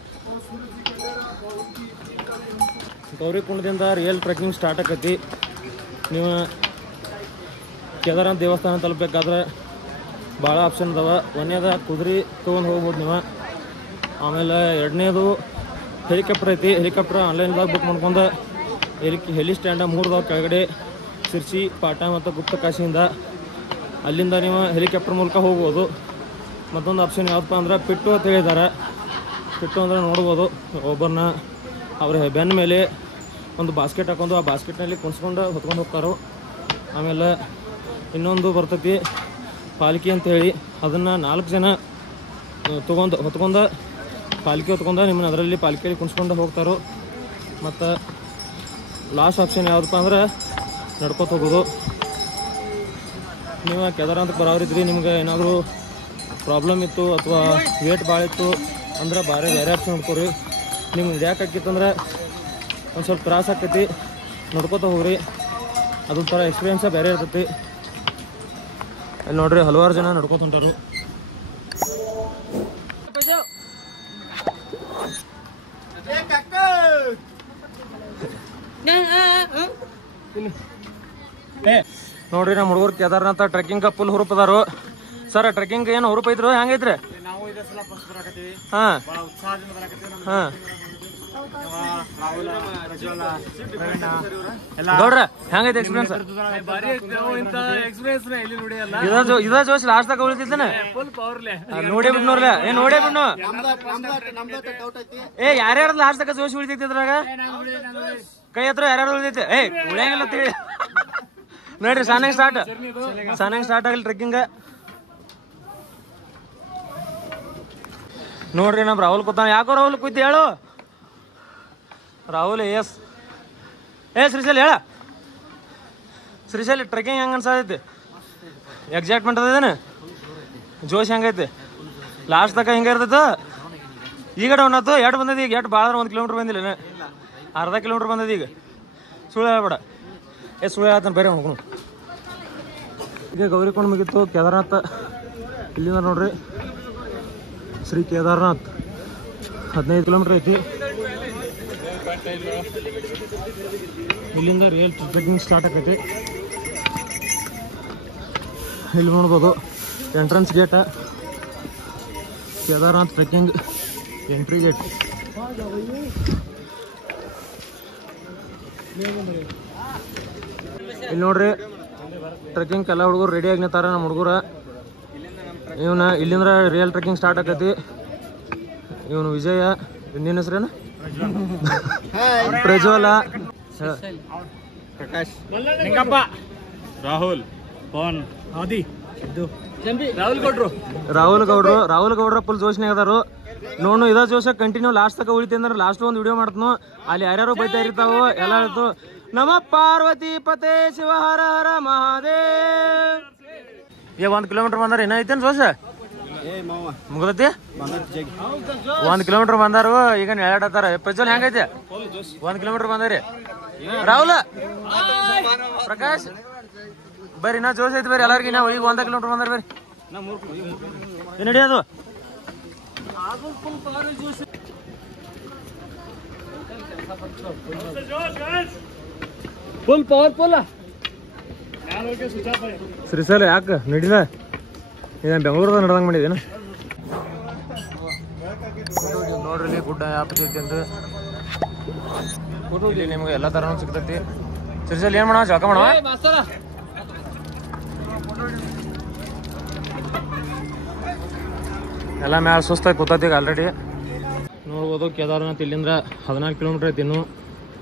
ಗೌರಿಕೊಂಡದಿಂದ ರಿಯಲ್ ಟ್ರೆಕ್ಕಿಂಗ್ ಸ್ಟಾರ್ಟ್ ಆಕೈತಿ. ನೀವು ಕೇದಾರನಾಥ ದೇವಸ್ಥಾನ ತಲುಪಬೇಕಾದ್ರೆ ಭಾಳ ಆಪ್ಷನ್ ಅದಾವ. ಒಂದನೇದ ಕುದುರೆ ತೊಗೊಂಡು ಹೋಗ್ಬೋದು ನೀವು. ಆಮೇಲೆ ಎರಡನೇದು ಹೆಲಿಕಾಪ್ಟರ್ ಐತಿ. ಹೆಲಿಕಾಪ್ಟರ್ ಆನ್ಲೈನ್ದಾಗ ಬುಕ್ ಮಾಡ್ಕೊಂಡು ಹೆಲಿ ಸ್ಟ್ಯಾಂಡ 3 ಅದಾವ ಕೆಳಗಡೆ, ಸಿರ್ಸಿ, ಪಾಟ ಮತ್ತು ಗುಪ್ತಕಾಶಿಯಿಂದ. ಅಲ್ಲಿಂದ ನೀವು ಹೆಲಿಕಾಪ್ಟರ್ ಮೂಲಕ ಹೋಗ್ಬೋದು. ಮತ್ತೊಂದು ಆಪ್ಷನ್ ಯಾವುದಪ್ಪ ಅಂದ್ರೆ ಪಿಟ್ಟು ಅಂತ ಹೇಳಿದ್ದಾರೆ. ಪಿಟ್ಟು ಅಂದರೆ ನೋಡ್ಬೋದು ಒಬ್ಬರನ್ನ ಅವ್ರ ಬೆನ್ನ ಮೇಲೆ ಒಂದು ಬಾಸ್ಕೆಟ್ ಹಾಕೊಂಡು ಆ ಬಾಸ್ಕೆಟ್ನಲ್ಲಿ ಕುಣಿಸ್ಕೊಂಡು ಹೊತ್ಕೊಂಡು ಹೋಗ್ತಾರೋ. ಆಮೇಲೆ ಇನ್ನೊಂದು ಬರ್ತೈತಿ ಪಾಲ್ಕಿ ಅಂತೇಳಿ, ಅದನ್ನು 4 ಜನ ಹೊತ್ಕೊಂಡು ಪಾಲ್ಕಿ ಹೊತ್ಕೊಂಡು ನಿಮ್ಮನ್ನ ಅದರಲ್ಲಿ ಪಾಲ್ಕಿಯಲ್ಲಿ ಕುಣಿಸ್ಕೊಂಡು ಹೋಗ್ತಾರೋ. ಮತ್ತು ಲಾಸ್ಟ್ ಆಪ್ಷನ್ ಯಾವುದಪ್ಪ ಅಂದ್ರೆ ನಡ್ಕೊತ ಹೋಗೋದು. ನೀವು ಕೇದಾರನಾಥಕ್ಕೆ ಬರೋರಿದ್ರಿ, ನಿಮ್ಗೆ ಏನಾದರೂ ಪ್ರಾಬ್ಲಮ್ ಇತ್ತು ಅಥವಾ ವೇಟ್ ಭಾಳ ಇತ್ತು ಅಂದ್ರೆ ಬೇರೆ ಆಪ್ಷನ್ ನೋಡ್ಕೊರಿ. ನಿಮ್ಗೆ ಹಿಡಿಯಾಕಿತ್ತಂದ್ರೆ ಒಂದು ಸ್ವಲ್ಪ ತ್ರಾಸ ಆಕೈತಿ, ನಡ್ಕೊತ ಹೋಗ್ರಿ. ಅದೊಂಥರ ಎಕ್ಸ್ಪೀರಿಯನ್ಸ ಬೇರೆ ಇರ್ತೈತಿ. ಅಲ್ಲಿ ನೋಡ್ರಿ ಹಲವಾರು ಜನ ನಡ್ಕೊತ ಹೊಂಟಾರು. ನೋಡ್ರಿ ನಮ್ಮ ಹುಡುಗರು ಕೇದಾರನಾಥ ಟ್ರೆಕ್ಕಿಂಗ್ ಫುಲ್ ಹುರುಪ್ ಅದಾರು. ಸರ್ ಟ್ರೆಕ್ಕಿಂಗ್ ಏನು ಹುರುಪ್ ಐತ್ರು, ಹೆಂಗೈತ್ರಿ? ಹಾಂ ಹಾಂ ಗೌಡ್ರ ಹೆಂಗೈತೆ ಎಕ್ಸ್ಪೀರಿಯನ್ಸ್? ಇದ ಜೋಶ್ ಲಾಸ್ಟ್ ತಕ ಉಳಿತೈತೇನೆ. ನೋಡೇ ಬಿಟ್ಟು ನೋಡ್ಲ ನೋಡೇ ಬಿಟ್ಟು ಯಾರ್ಯಾರ ಲಾಸ್ಟ್ ತಕ ಜೋಶ್ ಉಳಿತೈತಿ ಅದ್ರಾಗ ಕೈ ಹತ್ರ ಯಾರ್ಯಾರು ಉಳಿತೈತೆ ಉಳಿಯಂಗಿಲ್ಲ ತಿಳಿ. ನೋಡ್ರಿ ಸಾನಂಗ್ ಸ್ಟಾರ್ಟ್ ಆಗಲಿ ಟ್ರೆಕ್ಕಿಂಗ್. ನೋಡ್ರಿ ನಮ್ ರಾಹುಲ್ ಕೂತಾನ. ಯಾಕೋ ರಾಹುಲ್ ಕೂತಿ ಹೇಳು? ರಾಹುಲ್ ಎಸ್ ಶ್ರೀಶೈಲ್ ಹೇಳ. ಶ್ರೀಶೈಲ್ ಟ್ರೆಕ್ಕಿಂಗ್ ಹೆಂಗ ಅನ್ಸತೈತಿ? ಎಕ್ಸೈಟ್ಮೆಂಟ್ ಅದೇನ? ಜೋಶ್ ಹೆಂಗೈತಿ? ಲಾಸ್ಟ್ ತಕ ಹಿಂಗ ಇರ್ತೈತ. ಈಗ ಡೌನ್ ಆಯ್ತು. ಎಷ್ಟು ಬಂದದ ಈಗ? ಎಷ್ಟು ಭಾಳ 1 ಕಿಲೋಮೀಟರ್ ಬಂದಿಲ್ಲ, ಅರ್ಧ ಕಿಲೋಮೀಟರ್ ಬಂದದ ಈಗ. ಸುಳ್ಳು ಹೇಳ್ಬೇಡ. ಸುಳ್ಳು ಹೇಳ್ತಾನೆ ಬೇರೆ ಹೋಗೋಣ. ಈಗ ಗೌರಿಕೊಂಡ ಮುಗಿತ್ತು. ಕೇದಾರನಾಥ ಇಲ್ಲಿಂದ ನೋಡ್ರಿ ಶ್ರೀ ಕೇದಾರನಾಥ್ 15 ಕಿಲೋಮೀಟರ್ ಐತಿ. ಇಲ್ಲಿಂದ ರಿಯಲ್ ಟ್ರೆಕ್ಕಿಂಗ್ ಸ್ಟಾರ್ಟ್ ಆಕೈತಿ. ಇಲ್ಲಿ ನೋಡ್ಬೋದು entrance gate, Kedarnath trekking entry gate. ಇಲ್ಲಿ ನೋಡ್ರಿ ಟ್ರೆಕ್ಕಿಂಗ್ ಎಲ್ಲ ಹುಡುಗರು ರೆಡಿ ಆಗಿ ನಿಂತಾರ. ನಮ್ಮ ಹುಡುಗರ ಇವನ ಇಲ್ಲಿಂದ ರಿಯಲ್ ಟ್ರೆಕ್ಕಿಂಗ್ ಸ್ಟಾರ್ಟ್ ಆಕೈತಿ. ಇವನು ವಿಜಯ, ಇನ್ನೇನು ಹೆಸರೇನು? ಪ್ರಜ್ವಲ, ಪ್ರಕಾಶ್, ನಿಂಗಪ್ಪ, ರಾಹುಲ್, ಪವನ್, ಆದಿ, ರಾಹುಲ್ ಗೌಡ್ರು ಫುಲ್ ಜೋಶ್ನಾಗ ಅದಾರು. ನೋಡು ಇದ ಜೋಶ ಕಂಟಿನ್ಯೂ ಲಾಸ್ಟ್ ತಕ ಉಳಿತಿ ಅಂದ್ರೆ ಲಾಸ್ಟ್ ಒಂದು ವಿಡಿಯೋ ಮಾಡ್ತನು. ಅಲ್ಲಿ ಯಾರ್ಯಾರು ಬೈತಾ ಇರ್ತಾವು ಎಲ್ಲ ಹೇಳ್ತು. ನಮ ಪಾರ್ವತಿ ಪತೆ ಶಿವ ಹರ ಹರ ಮಹಾದೇವ್. 1 ಕಿಲೋಮೀಟರ್ ಬಂದಾರ. ಏನೈತೇನು ಜೋಶ ಮುಗದತಿ? 1 ಕಿಲೋಮೀಟರ್ ಬಂದಾರು. ಈಗ ನೆಳಾಡತ್ತಾರ. ಪ್ರಜ್ವಲ್ ಹೆಂಗೈತೆ? 1 ಕಿಲೋಮೀಟರ್ ಬಂದಾರಿ. ರಾಹುಲ್, ಪ್ರಕಾಶ್ ಬರ್ರಿ, ನಾ ಜೋಶ್ ಐತಿ ಬರ್ರಿ ಎಲ್ಲಾರ್ಗಿ. ನಾವು ಈಗ 1 ಕಿಲೋಮೀಟರ್ ಬಂದಾರ ಬರ್ರಿ. ಏನು ಹಿಡಿಯೋದು? Full powerful. ಶ್ರೀಶೈಲ ಯಾಕೆ ನಡಿದ? ಇದೇನು ಬೆಂಗಳೂರದ ನಡ್ದಂಗೆ ಮಾಡಿದೇನು? ನೋಡ್ರಿ ಗುಡ್ಡ ಯಾಪೈತಿ ಅಂತ ಇಲ್ಲಿ ನಿಮ್ಗೆ ಎಲ್ಲ ಥರನೂ ಸಿಗ್ತೈತಿ. ಶ್ರೀಶೈಲ ಏನು ಮಾಡೋ ಜಳಕ ಮಾಡೋ? ಎಲ್ಲ ಮ್ಯಾಲ ಸುಸ್ತಾಗಿ ಕೂತೈತಿ ಈಗ ಆಲ್ರೆಡಿ. ನೋಡ್ಬೋದು ಕೇದಾರನಾಥ್ ಇಲ್ಲಿಂದ 14 ಕಿಲೋಮೀಟ್ರ್ ಐತಿ. ಇನ್ನು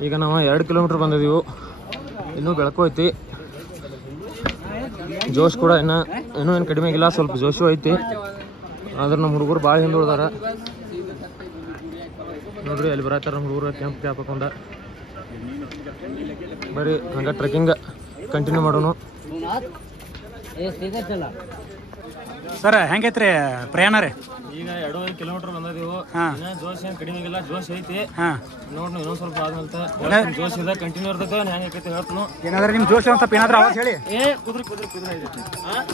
ಈಗ ನಾವು 2 ಕಿಲೋಮೀಟ್ರ್ ಬಂದಿದ್ದೀವಿ. ಇನ್ನೂ ಬೆಳಕು ಐತಿ. ಜೋಶ್ ಕೂಡ ಇನ್ನೂ ಏನು ಕಡಿಮೆ ಆಗಿಲ್ಲ, ಸ್ವಲ್ಪ ಜೋಶು ಐತಿ. ಆದ್ರೆ ನಮ್ಮ ಹುಡುಗರು ಭಾಳ ಹಿಂದೆ ಉಳ್ದಾರ ನೋಡ್ರಿ. ಅಲ್ಲಿ ಬರತ್ತಾರ ನಮ್ಮ ಹುಡುಗರು ಕ್ಯಾಂಪ್ ಹಾಕೊಂಡ. ಬರೀ ಹಂಗೆ ಟ್ರೆಕ್ಕಿಂಗ್ ಕಂಟಿನ್ಯೂ ಮಾಡೋಣ. ಸರ್ ಹೆಂಗೈತ್ರಿ ಪ್ರಯಾಣ ರೀ? ಈಗ 2.5 ಕಿಲೋಮೀಟರ್ ಬಂದಿದ್ದೀವಿ. ಜೋಶ್ ಏನು ಕಡಿಮೆ ಆಗಿಲ್ಲ, ಜೋಶ್ ಐತಿ. ನೋಡ್ ಇನ್ನೊಂದು ಸ್ವಲ್ಪ ಆದ್ಮೇಲೆ ಜೋಶ್ ಇದೆ, ಕಂಟಿನ್ಯೂ ಇರ್ತೈತೆ. ಹೆಂಗೈತಿ ಹೇಳ್ತೀನಿ. ಏನಾದ್ರೆ ನಿಮ್ ಜೋಶ್ ಒಂದು ಸ್ವಲ್ಪ ಏನಾದ್ರು ಅವಾಜ್ ಹೇಳಿ. ಕುದುರೆ ಐತಿ.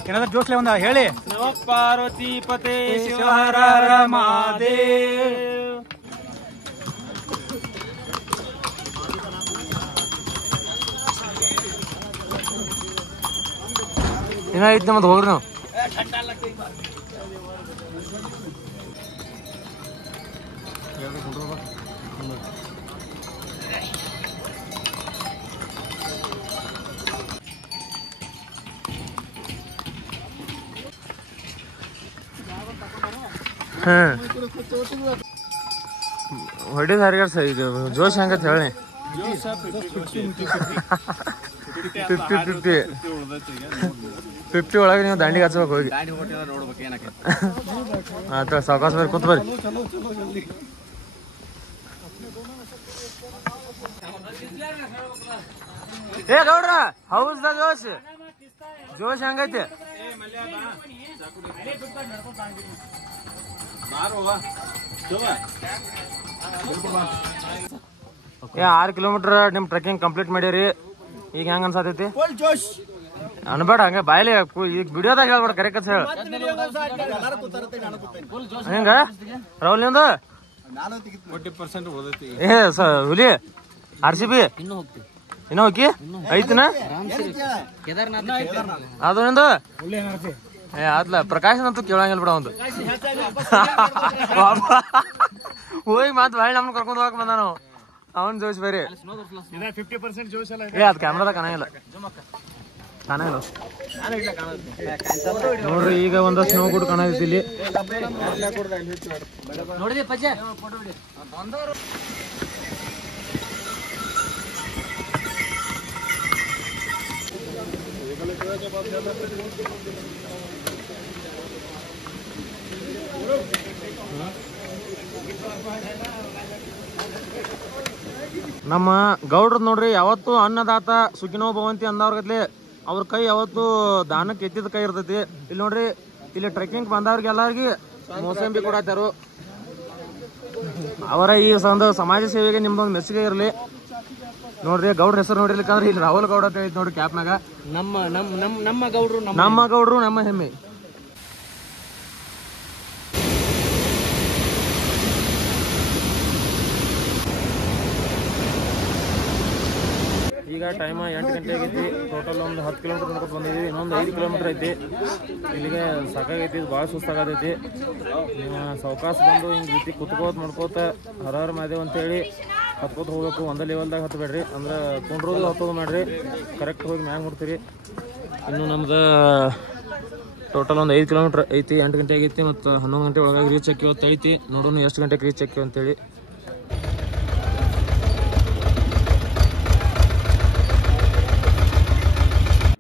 ಏನಾದ್ರು ಜೋಶ್ಲೆ ಒಂದು ಹೇಳಿ. ನಮ ಪಾರ್ವತಿ ಪತೆ ಶಿವ ಹರ ಹರ ಮಹಾದೇವ್. ಏನಾಯ್ತು ನಮ್ಮದು ಹೋಗ್ರಿ ನಾವು. ಹೊಡಿ ಸಾರಿಗಾರ ಸರ್. ಈಗ ಜೋಶ್ ಹೆಂಗತ್ ಹೇಳಿ. 50 ಒಳಗೆ ನೀವು ದಾಂಡಿಗೆ ಹಚ್ಬೇಕು ಹೋಗಿ. ಆತ ಸಾವಕಾಶ ಬರ್ರಿ, ಕೂತ್ ಬರ್ರಿ. ಏ ಗೌಡ್ರ, ಹೌಸ್ ದ ಜೋಶ್? ಜೋಶ್ ಹೆಂಗೈತಿ? 6 ಕಿಲೋಮೀಟರ್ ನಿಮ್ ಟ್ರೆಕ್ಕಿಂಗ್ ಕಂಪ್ಲೀಟ್ ಮಾಡಿರಿ. ಈಗ ಹೆಂಗ ಅನ್ಸತೈತಿ? ಅನ್ಬೇಡ ಹಂಗ ಬಾಯ್ಲಿ. ಈಗ ವಿಡಿಯೋದಾಗ ಹೇಳ್ಬೇಡ, ಕರೆಕ್ಟ್ ಹೇಳ. ಹೆಂಗ ರಾಹುಲ್ ನಿಂದ? ಏ ಹುಲಿ RCB ಇನ್ನೂ ಹೋಗಿ ಐತಿನ ಅದು ನಿಂದು? ಏ ಆದ್ಲ ಪ್ರಕಾಶನಂತೂ ಕೇಳಂಗಿಲ್ಲ ಬಿಡ. ಒಂದು ಹೋಗಿ ಮಾತು ಬಾಳಿ ನಮ್ಮನ್ನ ಕರ್ಕೊಂಡು ಹೋಗಕ್ ಬಂದ. ನಾವು ಅವನ್ ಜೋಶ್ ಬೇರೆ. ಏ ಅದ್ ಕ್ಯಾಮ್ರಾದಾಗ ಕಾಣಂಗಿಲ್ಲ ನೋಡ್ರಿ. ಈಗ ಒಂದು ಸ್ನೋ ಗುಡ್ ಕಾಣತೈತಿ ಇಲ್ಲಿ. ನಮ್ಮ ಗೌಡ್ರದ್ ನೋಡ್ರಿ, ಯಾವತ್ತು ಅನ್ನದಾತ ಸುಖಿನೋ ಭವಂತಿ ಅಂದವ್ರಗತ್ಲೆ ಅವ್ರ ಕೈ ಯಾವತ್ತು ದಾನಕ್ಕೆ ಎತ್ತಿದ ಕೈ ಇರ್ತೈತಿ. ಇಲ್ಲಿ ನೋಡ್ರಿ, ಇಲ್ಲಿ ಟ್ರೆಕ್ಕಿಂಗ್ ಬಂದವ್ರಿಗೆ ಎಲ್ಲಾರ್ಗಿ ಮೋಸಂಬಿ ಕೊಡತ್ತಾರು. ಅವರ ಈ ಒಂದು ಸಮಾಜ ಸೇವೆಗೆ ನಿಮ್ದೊಂದು ಮೆಚ್ಚುಗೆ ಇರಲಿ. ನೋಡ್ರಿ ಗೌಡ್ರ ಹೆಸರು ನೋಡಿರ್ಲಿಕ್ಕಂದ್ರೆ ಇಲ್ಲಿ ರಾಹುಲ್ ಗೌಡ ಅಂತ ಐತಿ ನೋಡ್ರಿ ಕ್ಯಾಪ್ ಮ್ಯಾಗ. ನಮ್ಮ ಗೌಡ್ರು ನಮ್ಮ ಹೆಮ್ಮೆ. ಈಗ ಟೈಮ್ 8 ಗಂಟೆ ಆಗೈತಿ. ಟೋಟಲ್ ಒಂದು 10 ಕಿಲೋಮೀಟರ್ ನಡ್ಕೊಂಡು ಬಂದಿದ್ದೀವಿ. ಇನ್ನೊಂದು 5 ಕಿಲೋಮೀಟರ್ ಐತಿ. ಇಲ್ಲಿಗೆ ಸಾಕಾಗೈತಿ. ಇದು ಭಾಳ ಸುಸ್ತಾಗತೈತಿ. ನೀವು ಸಾವಕಾಶ ಬಂದು ಹಿಂಗೆ ರೀತಿ ಕುತ್ಕೋತ ಮಾಡ್ಕೋತ ಹರ ಮಾದೇವ್ ಅಂತೇಳಿ ಹತ್ಕೋತ ಹೋಗ್ಬೇಕು. ಒಂದೇ ಲೆವೆಲ್ದಾಗ ಹತ್ತಬೇಡ್ರಿ. ಅಂದ್ರೆ ಕುಂಡ್ರೋದು ಹತ್ತೋದು ಮಾಡಿರಿ. ಕರೆಕ್ಟ್ ಹೋಗಿ ಮ್ಯಾಗ ಮುಡ್ತೀರಿ. ಇನ್ನು ನಮ್ದು ಟೋಟಲ್ ಒಂದು 5 ಕಿಲೋಮೀಟ್ರ್ ಐತಿ. 8 ಗಂಟೆ ಆಗೈತಿ ಮತ್ತು 11 ಗಂಟೆ ಒಳಗಾಗಿ ರೀಚ್ ಆಕಿ ಹೊತ್ತು ಐತಿ. ನೋಡೋಣ ಎಷ್ಟು ಗಂಟೆಗೆ ರೀಚ್ ಆಕಿ ಅಂತೇಳಿ.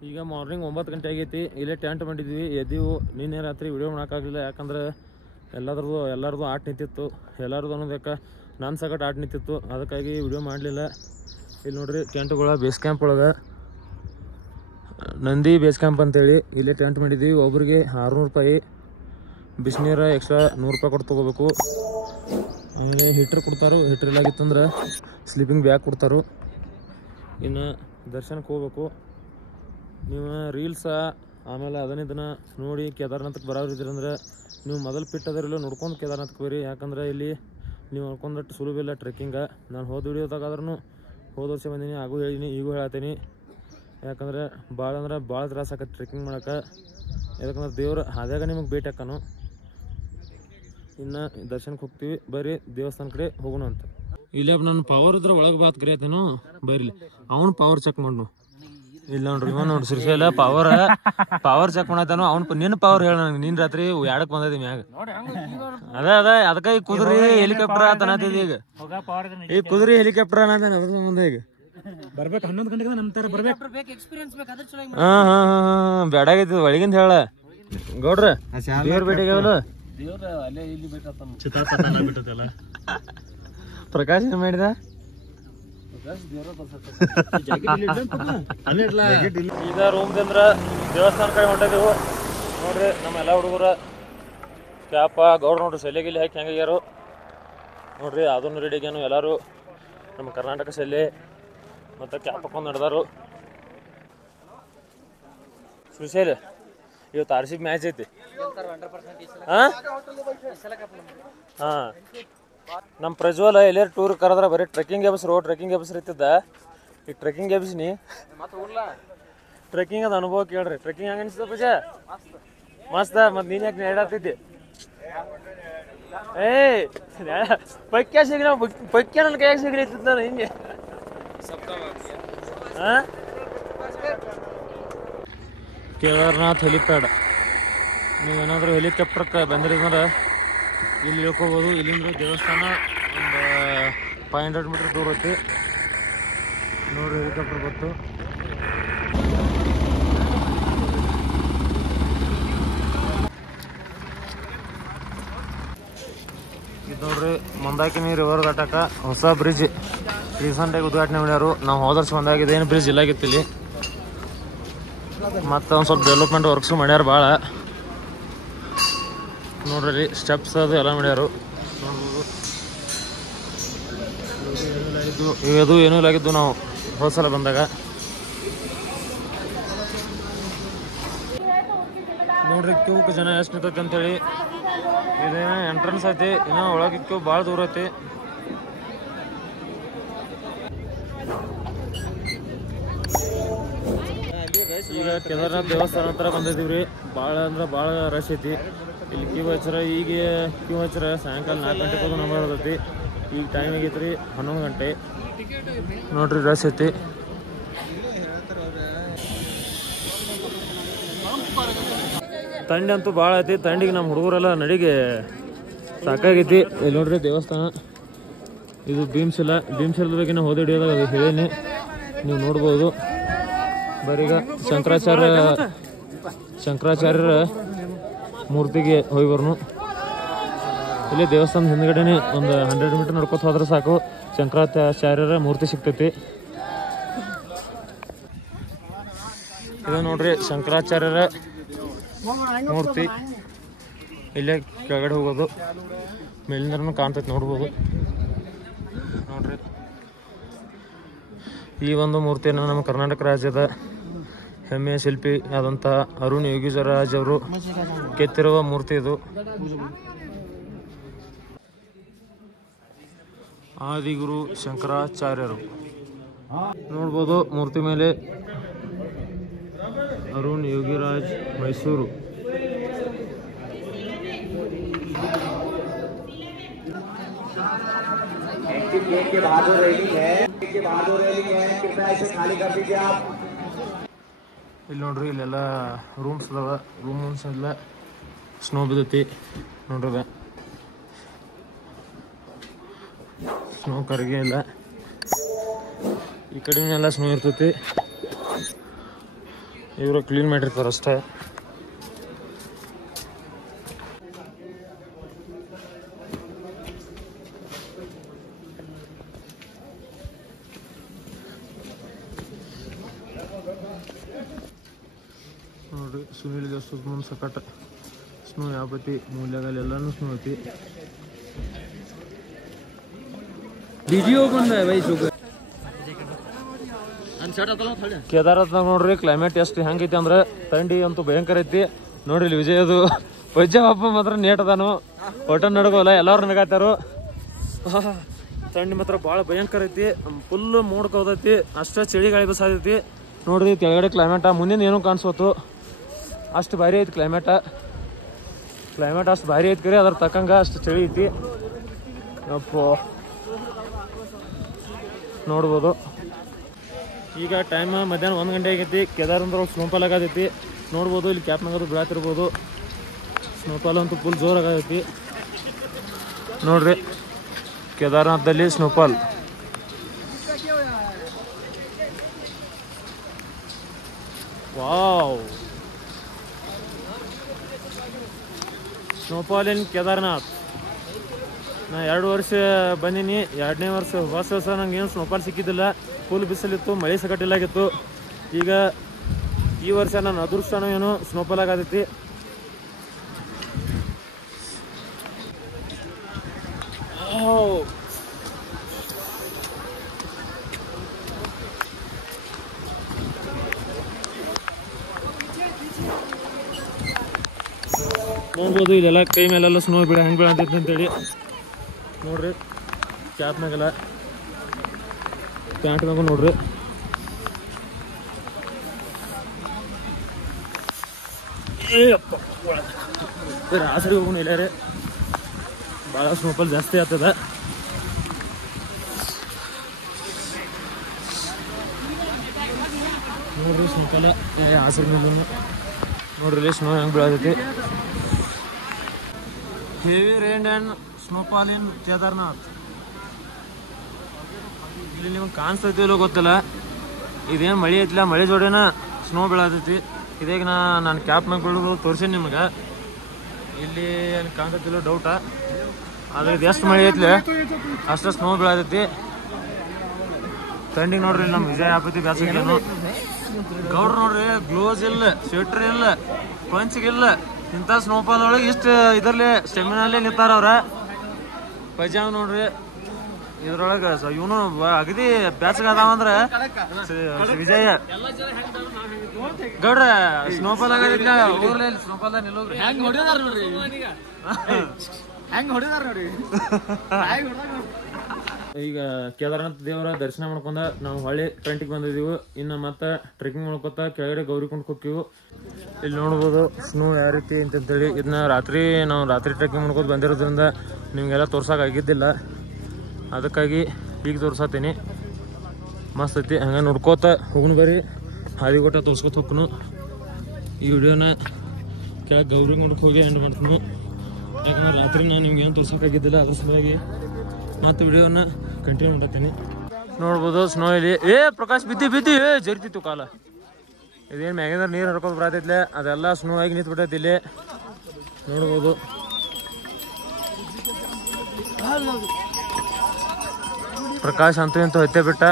ಈಗ ಮಾರ್ನಿಂಗ್ 9 ಗಂಟೆ ಆಗೈತಿ. ಇಲ್ಲೇ ಟೆಂಟ್ ಮಾಡಿದ್ವಿ. ಎದ್ದೀವು. ನಿನ್ನೆ ರಾತ್ರಿ ವಿಡಿಯೋ ಮಾಡೋಕ್ಕಾಗಲಿಲ್ಲ. ಯಾಕಂದ್ರೆ ಎಲ್ಲರದು ಆಟ ನಿಂತಿತ್ತು. ಎಲ್ಲರದು ಅನ್ನೋದಕ್ಕೆ ನನ್ನ ಸಗಟ್ ಆಟ ನಿಂತಿತ್ತು. ಅದಕ್ಕಾಗಿ ವಿಡಿಯೋ ಮಾಡಲಿಲ್ಲ. ಇಲ್ಲಿ ನೋಡ್ರಿ ಟೆಂಟ್ಗಳ ಬೇಸ್ ಕ್ಯಾಂಪ್ ಒಳಗೆ ನಂದಿ ಬೇಸ್ ಕ್ಯಾಂಪ್ ಅಂತೇಳಿ ಇಲ್ಲೇ ಟೆಂಟ್ ಮಾಡಿದ್ವಿ. ಒಬ್ರಿಗೆ 600 ರೂಪಾಯಿ. ಬಿಸಿನೀರು ಎಕ್ಸ್ಟ್ರಾ 100 ರೂಪಾಯಿ ಕೊಟ್ಟು ತೊಗೋಬೇಕು. ಆಮೇಲೆ ಹೀಟ್ರ್ ಕೊಡ್ತಾರೋ. ಹೀಟ್ರ್ ಇಲ್ಲಾಗಿತ್ತಂದ್ರೆ ಸ್ಲೀಪಿಂಗ್ ಬ್ಯಾಗ್ ಕೊಡ್ತಾರೋ. ಇನ್ನು ದರ್ಶನಕ್ಕೆ ಹೋಗ್ಬೇಕು. ನೀವು ರೀಲ್ಸ ಆಮೇಲೆ ಇದನ್ನ ನೋಡಿ ಕೇದಾರ್ನಾಥಕ್ಕೆ ಬರೋರು ಇದ್ರಂದ್ರೆ ನೀವು ಮೊದಲು ಪಿಟ್ ಅದರಿಲ್ಲ ನೋಡ್ಕೊಂಡು ಕೇದಾರ್ನಾಥಕ್ಕೆ ಬರ್ರಿ. ಯಾಕಂದ್ರೆ ಇಲ್ಲಿ ನೀವು ಅನ್ಕೊಂಡಟ್ಟು ಸುಲಭಿಲ್ಲ ಟ್ರೆಕ್ಕಿಂಗ. ನಾನು ಹೋದ ವಿಡಿಯೋದಾಗಾದ್ರೂ ಹೋದ ವರ್ಷ ಬಂದೀನಿ. ಹಾಗೂ ಹೇಳಿನಿ, ಈಗೂ ಹೇಳತ್ತೀನಿ. ಯಾಕಂದ್ರೆ ಭಾಳ ತ್ರಾಸ ಆಕತ್ತೆ ಟ್ರೆಕ್ಕಿಂಗ್ ಮಾಡೋಕೆ. ಯಾಕಂದ್ರೆ ದೇವ್ರು ಹಾದ್ಯಾಗ ನಿಮಗೆ ಭೇಟಿ ಹಾಕನು. ಇನ್ನು ದರ್ಶನಕ್ಕೆ ಹೋಗ್ತೀವಿ. ಬರ್ರಿ ದೇವಸ್ಥಾನ ಕಡೆ ಹೋಗೋಣ ಅಂತ. ಇಲ್ಲೇ ನನ್ನ ಪವರ್ ಇದ್ರೆ ಒಳಗೆ ಬಾತ್ ಕರಿಯತ್ತೇನು. ಬರ್ಲಿ ಅವ್ನು ಪವರ್ ಚೆಕ್ ಮಾಡು. ಇಲ್ಲ ನೋಡ್ರಿ ಇವ ನೋಡ್ರಿ ಶ್ರೀಶೈಲ ಪವರ್ ಚೆಕ್ ಮಾಡತ್ತಾನು. ಅವ್ನು ನಿನ್ನ ಪವರ್ ಹೇಳ ನನಗೆ. ನೀನು ರಾತ್ರಿ 2ಕ್ಕೆ ಬಂದದಿ ಮ್ಯಾಗ. ಅದ ಅದಕ್ಕೆ ಈ ಕುದುರೆ ಹೆಲಿಕಾಪ್ಟರ್ ಅನ್ನತ್ತಿದ್ದ. ಈಗ ಈ ಕುದುರೆ ಹೆಲಿಕಾಪ್ಟರ್ ಅನ್ನತಾನೆ. ಅದ್ರ ಮುಂದೆ ಈಗ ಬರ್ಬೇಕು 11 ಗಂಟೆಗೆ ನಮ್ಮ ತರ ಬರ್ಬೇಕು. ಬೇಡಾಗೈತಿ ಒಳಗಿಂದ ಹೇಳ ಗೌಡ್ರ. ದೇವ್ರ ಭೇಟಿಗೆ ಪ್ರಕಾಶ್ ಏನ್ ಮಾಡಿದ. ಈಗ ರೂಮ್ದಿಂದ ದೇವಸ್ಥಾನ ಕಡೆ ಹೊಂಟಿದೆವು. ನೋಡ್ರಿ ನಮ್ಮ ಎಲ್ಲ ಹುಡುಗರ ಕ್ಯಾಪ ಗೌಡ್ರ ನೋಡ್ರಿ ಸೆಲೆಗಿಲ್ಲಿ ಹಾಕಿ ಹೆಂಗಾಗ್ಯಾರು ನೋಡ್ರಿ. ಅದನ್ನು ರೆಡಿ ಆಗ್ಯಾನು ಎಲ್ಲರೂ. ನಮ್ಮ ಕರ್ನಾಟಕ ಸೆಲೆ ಮತ್ತು ಕ್ಯಾಪ್ ಹಾಕೊಂಡು ನಡೆದಾರು. ಸುಶೇಲ್ ಇವತ್ತು RCB ಮ್ಯಾಚ್ ಐತಿ. ಹಾಂ ನಮ್ಮ ಪ್ರಜ್ವಲ್ ಎಲ್ಲರೂ ಟೂರ್ ಕರೆದ್ರೆ ಬರೀ ಟ್ರೆಕ್ಕಿಂಗ್ ಎಬ್ಸ್ರು ಇರ್ತಿದ್ದ. ಈಗ ಟ್ರೆಕ್ಕಿಂಗ್ ಎಬ್ಸಿನಿ. ಟ್ರೆಕ್ಕಿಂಗ್ ಅದು ಅನುಭವ ಕೇಳ್ರಿ. ಟ್ರೆಕ್ಕಿಂಗ್ ಹೆಂಗೆ ಅನಿಸ್ತದ ಪೂಜ? ಮಸ್ತ. ಮತ್ತು ನೀನು ಯಾಕೆ ನೆರಳಾಗ್ತಿದ್ದೆ? ಪೈಕ್ಯ ಸಿಗ್ಲಿ. ಪೈಕ್ಯ ನನ್ನ ಕೈಯಾಗ ಸಿಗ್ಲಿತ್ತಿದ್ದ ನಾನು ಹಿಂಗೆ. ಕೇದಾರ್ನಾಥ್ ಹೆಲಿಪ್ಯಾಡ್. ನೀವೇನಾದರೂ ಹೆಲಿಕಾಪ್ಟರ್ಗೆ ಬಂದಿರೋದ್ರೆ ಇಲ್ಲಿ ಇಳ್ಕೋಬೋದು. ಇಲ್ಲಿಂದ ದೇವಸ್ಥಾನ ಒಂದು 500 ಮೀಟ್ರ್ ದೂರ ಐತಿ. ನೋಡ್ರಿ ಹೆಲಿಕಾಪ್ಟರ್ ಗೊತ್ತು. ಇದು ನೋಡ್ರಿ ಮಂದಾಕಿನಿ ರಿವರ್ ಘಟಕ ಹೊಸ ಬ್ರಿಡ್ಜ್ ರೀಸೆಂಟಾಗಿ ಉದ್ಘಾಟನೆ ಮಾಡ್ಯಾರು. ನಾವು ಹೋದ ವರ್ಷ ಬಂದಾಗಿದೆ. ಏನು ಬ್ರಿಡ್ಜ್ ಇಲ್ಲಾಗಿತ್ತು ಇಲ್ಲಿ. ಮತ್ತು ಒಂದು ಸ್ವಲ್ಪ ಡೆವಲಪ್ಮೆಂಟ್ ವರ್ಕ್ಸು ಮಾಡ್ಯಾರ ಭಾಳ. ನೋಡ್ರಿ ಸ್ಟೆಪ್ಸ್ ಅದು ಎಲ್ಲ ಮಾಡ್ಯಾರು. ಇದು ಏನೂ ಇಲ್ಲಾಗಿದ್ದು ನಾವು ಹೋದ ಸಲ ಬಂದಾಗ. ನೋಡ್ರಿ ಕ್ಯೂಕ್ ಜನ ಎಷ್ಟು ನಿಂತೈತಿ ಅಂತೇಳಿ. ಇದೇನೋ ಎಂಟ್ರೆನ್ಸ್ ಐತಿ. ಇನ್ನೂ ಒಳಗೆ ಕ್ಯೂ ಭಾಳ ದೂರ ಐತಿ. ಈಗ ಕೇದಾರ್ನಾಥ್ ದೇವಸ್ಥಾನ ಹತ್ರ ಬಂದಿದ್ದೀವಿ ರೀ. ಭಾಳ ಅಂದ್ರೆ ಭಾಳ ರಶ್ ಐತಿ ಇಲ್ಲಿ. ಕ್ಯೂ ಹಚ್ಚರ ಸಾಯಂಕಾಲ 4 ಗಂಟೆಗೆ ಹೋಗಿ ನಂಬರ್ ಇರ್ತೈತಿ. ಈಗ ಟೈಮ್ ಆಗೈತೆ ರೀ 11 ಗಂಟೆ. ನೋಡ್ರಿ ರಶ್ ಐತಿ. ಥಂಡಿ ಅಂತೂ ಭಾಳ ಐತಿ. ಥಂಡಿಗೆ ನಮ್ಮ ಹುಡುಗರೆಲ್ಲ ನಡಿಗೆ ಸಾಕಾಗೈತಿ. ಇಲ್ಲಿ ನೋಡ್ರಿ ದೇವಸ್ಥಾನ. ಇದು ಭೀಮಶಿಲದ ಬಗ್ಗೆ ನಾವು ಹೋದ ಹಿಡಿಯೋದಾಗ ಅದು ಹೇಳೀನಿ, ನೀವು ನೋಡ್ಬೋದು. ಬರೀಗ ಶಂಕರಾಚಾರ್ಯರ ಮೂರ್ತಿಗೆ ಹೋಗಿ ಬರ್ನು. ಇಲ್ಲಿ ದೇವಸ್ಥಾನದ ಹಿಂದ್ಗಡೆನೆ ಒಂದು 100 ಮೀಟರ್ ನಡ್ಕೊತ ಹೋದ್ರೆ ಸಾಕು ಶಂಕರಾಚಾರ್ಯರ ಮೂರ್ತಿ ಸಿಗ್ತೈತಿ. ಇದು ನೋಡ್ರಿ ಶಂಕರಾಚಾರ್ಯರ ಮೂರ್ತಿ. ಇಲ್ಲೇ ಕೆಳಗಡೆ ಹೋಗೋದು, ಮೇಲಿಂದನೂ ಕಾಣ್ತೈತಿ ನೋಡ್ಬೋದು. ನೋಡ್ರಿ ಈ ಒಂದು ಮೂರ್ತಿಯನ್ನು ನಮ್ಮ ಕರ್ನಾಟಕ ರಾಜ್ಯದ ಹೆಮ್ಮೆಯ ಶಿಲ್ಪಿ ಆದಂಥ ಅರುಣ್ ಯೋಗೀಶ್ವರರಾಜ್ ಅವರು ಕೆತ್ತಿರುವ ಮೂರ್ತಿ ಇದು. ಆದಿಗುರು ಶಂಕರಾಚಾರ್ಯರು ನೋಡ್ಬೋದು ಮೂರ್ತಿ ಮೇಲೆ ಅರುಣ್ ಯೋಗಿರಾಜ್ ಮೈಸೂರು. ಇಲ್ಲಿ ನೋಡ್ರಿ ಇಲ್ಲೆಲ್ಲ ರೂಮ್ಸ್ ಅದಾವ. ರೂಮ್ಸ್ ಎಲ್ಲ ಸ್ನೋ ಬಿದ್ದೈತಿ ನೋಡ್ರಿ. ಸ್ನೋ ಕರಗೆ ಇಲ್ಲ. ಈ ಕಡೆನೆಲ್ಲ ಸ್ನೋ ಇರ್ತೈತಿ. ಇವರು ಕ್ಲೀನ್ ಮಾಡಿರ್ತಾರೆ ಅಷ್ಟೇ. ನೋಡ್ರಿ ಸುನಿಲ್ ಸುಮ್ಮನೆ ಸಕಟ ಸ್ನೋ ಯಾವತಿ ಮೂಲ್ಯದಲ್ಲಿ ಎಲ್ಲಾನು ಸ್ನೋ ಐತಿ. ಕೇದಾರನಾಥ್ ನೋಡ್ರಿ ಕ್ಲೈಮೇಟ್ ಎಷ್ಟು ಹೆಂಗೈತಿ ಅಂದ್ರೆ ಥಂಡಿ ಅಂತೂ ಭಯಂಕರ ಐತಿ ನೋಡ್ರಿ. ಇಲ್ಲಿ ವಿಜಯದು ವಜ್ಜಪ್ಪ ಮಾತ್ರ ನೇಟದಾನು ಒಟ್ಟ ನಡ್ಗೋಲ್ಲ, ಎಲ್ಲಾರು ನಗಾತಾರು. ಥಂಡಿ ಮಾತ್ರ ಭಾಳ ಭಯಂಕರ ಐತಿ. ಫುಲ್ ಮೂಡ್ಕೋದೈತಿ, ಅಷ್ಟೇ ಚಳಿ ಗಾಳಿ ಬಸಾದೈತಿ ನೋಡ್ರಿ. ಕೆಳಗಡೆ ಕ್ಲೈಮೇಟ ಮುಂದಿನ ಏನೂ ಕಾಣಿಸೋತು, ಅಷ್ಟು ಭಾರಿ ಐತಿ ಕ್ಲೈಮೇಟ ಅಷ್ಟು ಭಾರಿ ಐತಿ ಕರಿ. ಅದ್ರ ತಕ್ಕಂಗ ಅಷ್ಟು ಚಳಿ ಐತಿ. ಅಪ್ಪ ನೋಡ್ಬೋದು. ಈಗ ಟೈಮ್ ಮಧ್ಯಾಹ್ನ 1 ಗಂಟೆ ಆಗೈತಿ. ಕೇದಾರಂದ್ರೆ ಸ್ನೋಫಾಲ್ ಆಗತೈತಿ ನೋಡ್ಬೋದು. ಇಲ್ಲಿ ಕ್ಯಾಪ್ನಾಗದು ಬೀಳಾತಿರ್ಬೋದು. ಸ್ನೋಫಾಲ್ ಅಂತೂ ಫುಲ್ ಜೋರಾಗತೈತಿ ನೋಡ್ರಿ. ಕೇದಾರನಾಥದಲ್ಲಿ ಸ್ನೋಫಾಲ್. ವಾವ್, ಸ್ನೋಫಾಲ್ ಇನ್ ಕೇದಾರನಾಥ್. ನಾ 2 ವರ್ಷ ಬಂದೀನಿ. 2ನೇ ವರ್ಷ ನಂಗೆ ಏನು ಸ್ನೋಫಾಲ್ ಸಿಕ್ಕಿದ್ದಿಲ್ಲ. ಫುಲ್ ಬಿಸಿಲಿತ್ತು, ಮಳೆ ಸಕಟಿಲ್ಲಾಗಿತ್ತು. ಈಗ ಈ ವರ್ಷ ನನ್ನ ಅದೃಷ್ಟನೂ ಏನು ಸ್ನೋಫಾಲ್ ಆಗತೈತಿ. ನೋಡ್ಬೋದು ಇದೆಲ್ಲ ಕೈ ಮೇಲೆಲ್ಲ ಸ್ನೋ ಹೆಂಗೆ ಬೀಳಂತೈತಿ ಅಂತೇಳಿ ನೋಡ್ರಿ. ಕ್ಯಾಪ್ನಾಗೆಲ್ಲ ಪ್ಯಾಂಟ್ನಾಗ ನೋಡ್ರಿ. ರಾಸರಿಗೆ ಹೋಗೋಣ ಇಲ್ಲಾರೆ. ಭಾಳ ಸ್ನೋಫಾಲ್ ಜಾಸ್ತಿ ಆಗ್ತದ. ನೋಡ್ರಿ ಸ್ನೋಫಾಲ ಆಸರಿ ನೋಡ್ರಿ ಸ್ನೋ ಹೆಂಗೆ ಬೀಳತೈತಿ. ಹೆವಿ ರೇನ್ ಆ್ಯಂಡ್ ಸ್ನೋಫಾಲ್ ಇನ್ ಕೇದಾರ್ನಾಥ್. ಇಲ್ಲಿ ನಿಮ್ಗೆ ಕಾಣಿಸ್ತೈತಿಲ್ಲೋ ಗೊತ್ತಿಲ್ಲ. ಇದೇನು ಮಳೆ ಐತಿಲ್ಲ, ಮಳೆ ಜೋಡಿನ ಸ್ನೋ ಬೀಳತೈತಿ. ಇದೇಗ ನಾನು ಕ್ಯಾಪ್ನಾಗ ಬೀಳೋದು ತೋರಿಸೀನಿ ನಿಮ್ಗೆ. ಇಲ್ಲಿ ಏನು ಕಾಣಿಸ್ತೈತಿಲ್ಲೋ ಡೌಟ. ಆದರೆ ಇದು ಎಷ್ಟು ಮಳೆ ಐತ್ಲಿ ಅಷ್ಟು ಸ್ನೋ ಬೀಳತೈತಿ. ಥಂಡಿಗೆ ನೋಡ್ರಿ ನಮ್ಮ ವಿಜಯ ಆಪತಿ ಬ್ಯಾಸಗೇನು. ಗೌಡ್ರು ನೋಡ್ರಿ ಗ್ಲೋಸ್ ಇಲ್ಲ, ಸ್ವೆಟ್ರ್ ಇಲ್ಲ, ಪಂಚ್ಗಿಲ್ಲ. ಇಂಥ ಸ್ನೋಫಾಲ್ ಒಳಗೆ ಇಷ್ಟು ಇದರಲ್ಲಿ ಸ್ಟೆಮಿನಲ್ಲೇ ನಿಂತಾರ ಅವ್ರ. ಪೈಜಾಮ ನೋಡ್ರಿ ಇದ್ರೊಳಗೆ ಇವನು ಅಗದಿ ಬ್ಯಾಚ್ ಅದಾವಂದ್ರೆ ವಿಜಯ ಗೌಡ್ರ ಸ್ನೋಫಾಲ್ ಆಗದಿಲ್ಲ. ಊರ್ಲಿ ಸ್ನೋಫಾಲ್ ನಿಲ್ಲೋಗ್ರಿ. ಈಗ ಕೇದಾರನಾಥ ದೇವರ ದರ್ಶನ ಮಾಡ್ಕೊಂಡ ನಾವು ಹೊಳ್ಳಿ ಟೆಂಟಿಗೆ ಬಂದಿದ್ದೀವಿ. ಇನ್ನು ಮತ್ತೆ ಟ್ರೆಕ್ಕಿಂಗ್ ಮಾಡ್ಕೊತ ಕೆಳಗಡೆ ಗೌರಿಕೊಂಡ್ ಹೋಗ್ತೀವಿ. ಇಲ್ಲಿ ನೋಡ್ಬೋದು ಸ್ನೋ ಯಾವ ರೀತಿ ಅಂತೇಳಿ. ಇದನ್ನ ನಾವು ರಾತ್ರಿ ಟ್ರೆಕ್ಕಿಂಗ್ ಮಾಡ್ಕೊತ ಬಂದಿರೋದ್ರಿಂದ ನಿಮಗೆಲ್ಲ ತೋರ್ಸೋಕೆ ಆಗಿದ್ದಿಲ್ಲ. ಅದಕ್ಕಾಗಿ ಈಗ ತೋರ್ಸತ್ತೀನಿ. ಮಸ್ತ್ ಐತಿ. ಹಂಗೆ ನೋಡ್ಕೋತ ಹೋಗೋಣ ಬರ್ರಿ. ಹಾದಿಗೊಟ್ಟ ತೋರ್ಸ್ಕೊತ ಹೋಗ್ನು. ಈ ವಿಡಿಯೋನ ಕೆಳಗೆ ಗೌರಿಕೊಂಡಕ್ಕೆ ಹೋಗಿ ಎಂಡ್ ಮಾಡ್ತೀನಿ. ಯಾಕಂದ್ರೆ ರಾತ್ರಿ ನಾನು ನಿಮ್ಗೆ ಏನು ತೋರ್ಸೋಕ್ಕಾಗಿದ್ದಿಲ್ಲ. ಅದ್ರ ಸಲುವಾಗಿ ಮತ್ತೆ ವಿಡಿಯೋನ ಕಂಟಿನ್ಯೂ ಮಾಡ್ತೀನಿ. ನೋಡ್ಬೋದು ಸ್ನೋ ಇಲ್ಲಿ. ಪ್ರಕಾಶ್ ಬಿದ್ದಿ ಜರಿತಿತ್ತು ಕಾಲ. ಇದೇನು ಮ್ಯಾಗಿಂದ ನೀರು ಹರ್ಕೊಂಡು ಬರತೈತ್ಲೆ, ಅದೆಲ್ಲ ಸ್ನೋ ಆಗಿ ನಿಂತ್ಬಿಟ್ಟೈತಿ ಇಲ್ಲಿ ನೋಡ್ಬೋದು. ಪ್ರಕಾಶ್ ಅಂತೂ ಇಂತೂ ಹತ್ತೆ ಬಿಟ್ಟ.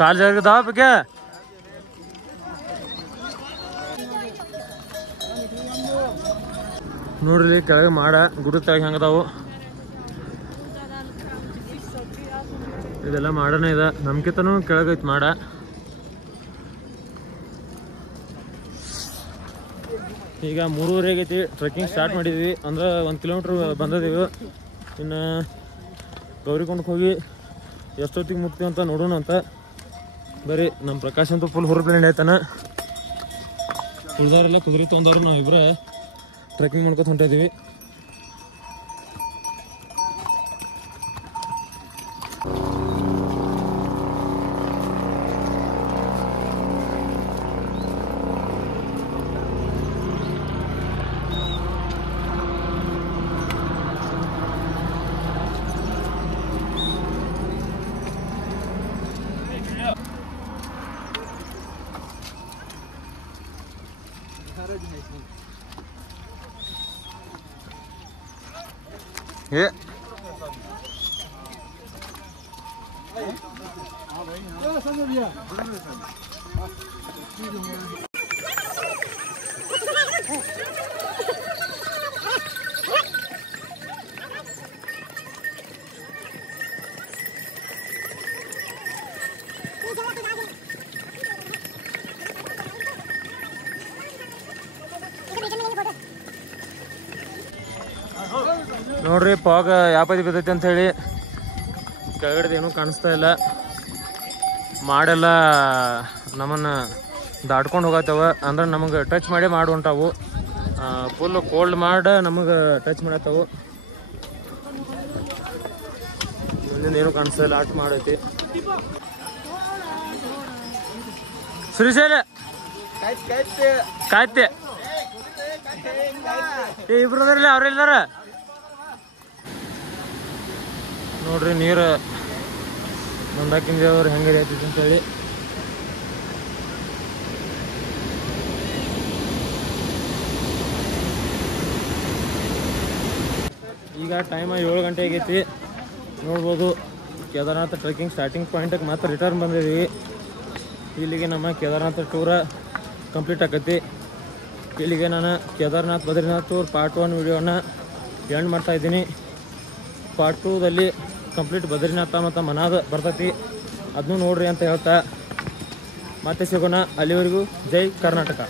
ಕಾಲ್ ಜಾಗದಾವ ಬಗ್ಗೆ ನೋಡ್ರಿ. ಕೆಳಗೆ ಮಾಡ ಗುಡಿ ತೆಳಗೆ ಹೆಂಗದಾವು. ಇದೆಲ್ಲ ಮಾಡನೇ ಇದೆ. ನಮ್ಕಿಂತನೂ ಕೆಳಗೈತಿ ಮಾಡ. ಈಗ 3:30 ಆಗೈತಿ. ಟ್ರೆಕ್ಕಿಂಗ್ ಸ್ಟಾರ್ಟ್ ಮಾಡಿದ್ವಿ ಅಂದ್ರೆ 1 ಕಿಲೋಮೀಟ್ರ್ ಬಂದಿದ್ದೀವಿ. ಇನ್ನು ಗೌರಿಕೊಂಡಕ್ಕೆ ಹೋಗಿ ಎಷ್ಟೊತ್ತಿಗೆ ಮುಟ್ತೀವಿ ಅಂತ ನೋಡೋಣ ಅಂತ. ಬರೀ ನಮ್ಮ ಪ್ರಕಾಶ್ ಅಂತೂ ಫುಲ್ ಹೊರಪ್ಲೇಂಡ್ ಆಯ್ತಾನ. ಉಳ್ದಾರೆಲ್ಲ ಕುದುರೆ ತೊಗೊಂಡವ್ರು ನಾವು ಇಬ್ಬರ ಟ್ರೆಕ್ಕಿಂಗ್ ಮಾಡ್ಕೊತ ಹೊಂಟಿದ್ದೀವಿ. ये ನೋಡ್ರಿ ಪಾಗ ಯಾಪದಿ ಬಿದ್ದೈತಿ ಅಂತ ಹೇಳಿ ಕೆಳಗಡೆ ಏನೂ ಕಾಣಿಸ್ತಾ ಇಲ್ಲ. ಮಾಡೆಲ್ಲ ನಮ್ಮನ್ನು ದಾಟ್ಕೊಂಡು ಹೋಗತ್ತವ, ಅಂದ್ರೆ ನಮಗೆ ಟಚ್ ಮಾಡೇ ಮಾಡಿ ಹೊಂಟಾವು. ಫುಲ್ ಕೋಲ್ಡ್ ಮಾಡಿ ನಮಗೆ ಟಚ್ ಮಾಡತ್ತವು. ಮುಂದಿನ ಏನೂ ಕಾಣಿಸ್ತಾ ಇಲ್ಲ, ಆಟ ಮಾಡೈತಿ. ಶ್ರೀಶೈಲ ಕಾಯ್ತೆ ಇಬ್ರು ಅದಾರಲ್ಲ, ಅವ್ರೆಲ್ಲಾರ ನೋಡ್ರಿ ನೀರು ಮಂದಾಕಿನ ದೇವ್ರು ಹೆಂಗೆ ಹತ್ತೈತಿ ಅಂತೇಳಿ. ಈಗ ಟೈಮ್ 7 ಗಂಟೆ ಆಗೈತಿ. ನೋಡ್ಬೋದು ಕೇದಾರನಾಥ ಟ್ರೆಕ್ಕಿಂಗ್ ಸ್ಟಾರ್ಟಿಂಗ್ ಪಾಯಿಂಟಿಗೆ ಮಾತ್ರ ರಿಟರ್ನ್ ಬಂದಿದ್ದೀವಿ. ಇಲ್ಲಿಗೆ ನಮ್ಮ ಕೇದಾರನಾಥ ಟೂರ ಕಂಪ್ಲೀಟ್ ಆಕೈತಿ. ಇಲ್ಲಿಗೆ ನಾನು ಕೇದಾರನಾಥ್ ಬದ್ರಿನಾಥ್ ಟೂರ್ ಪಾರ್ಟ್ 1 ವಿಡಿಯೋನ ಎಂಡ್ ಮಾಡ್ತಾಯಿದ್ದೀನಿ. ಪಾರ್ಟ್ 2ದಲ್ಲಿ ಕಂಪ್ಲೀಟ್ ಬದ್ರಿನಾಥ ಮತ್ತು ಮನಾದ ಬರ್ತೈತಿ, ಅದನ್ನೂ ನೋಡ್ರಿ ಅಂತ ಹೇಳ್ತಾ ಮತ್ತೆ ಸಿಗೋಣ. ಅಲ್ಲಿವರೆಗೂ ಜೈ ಕರ್ನಾಟಕ.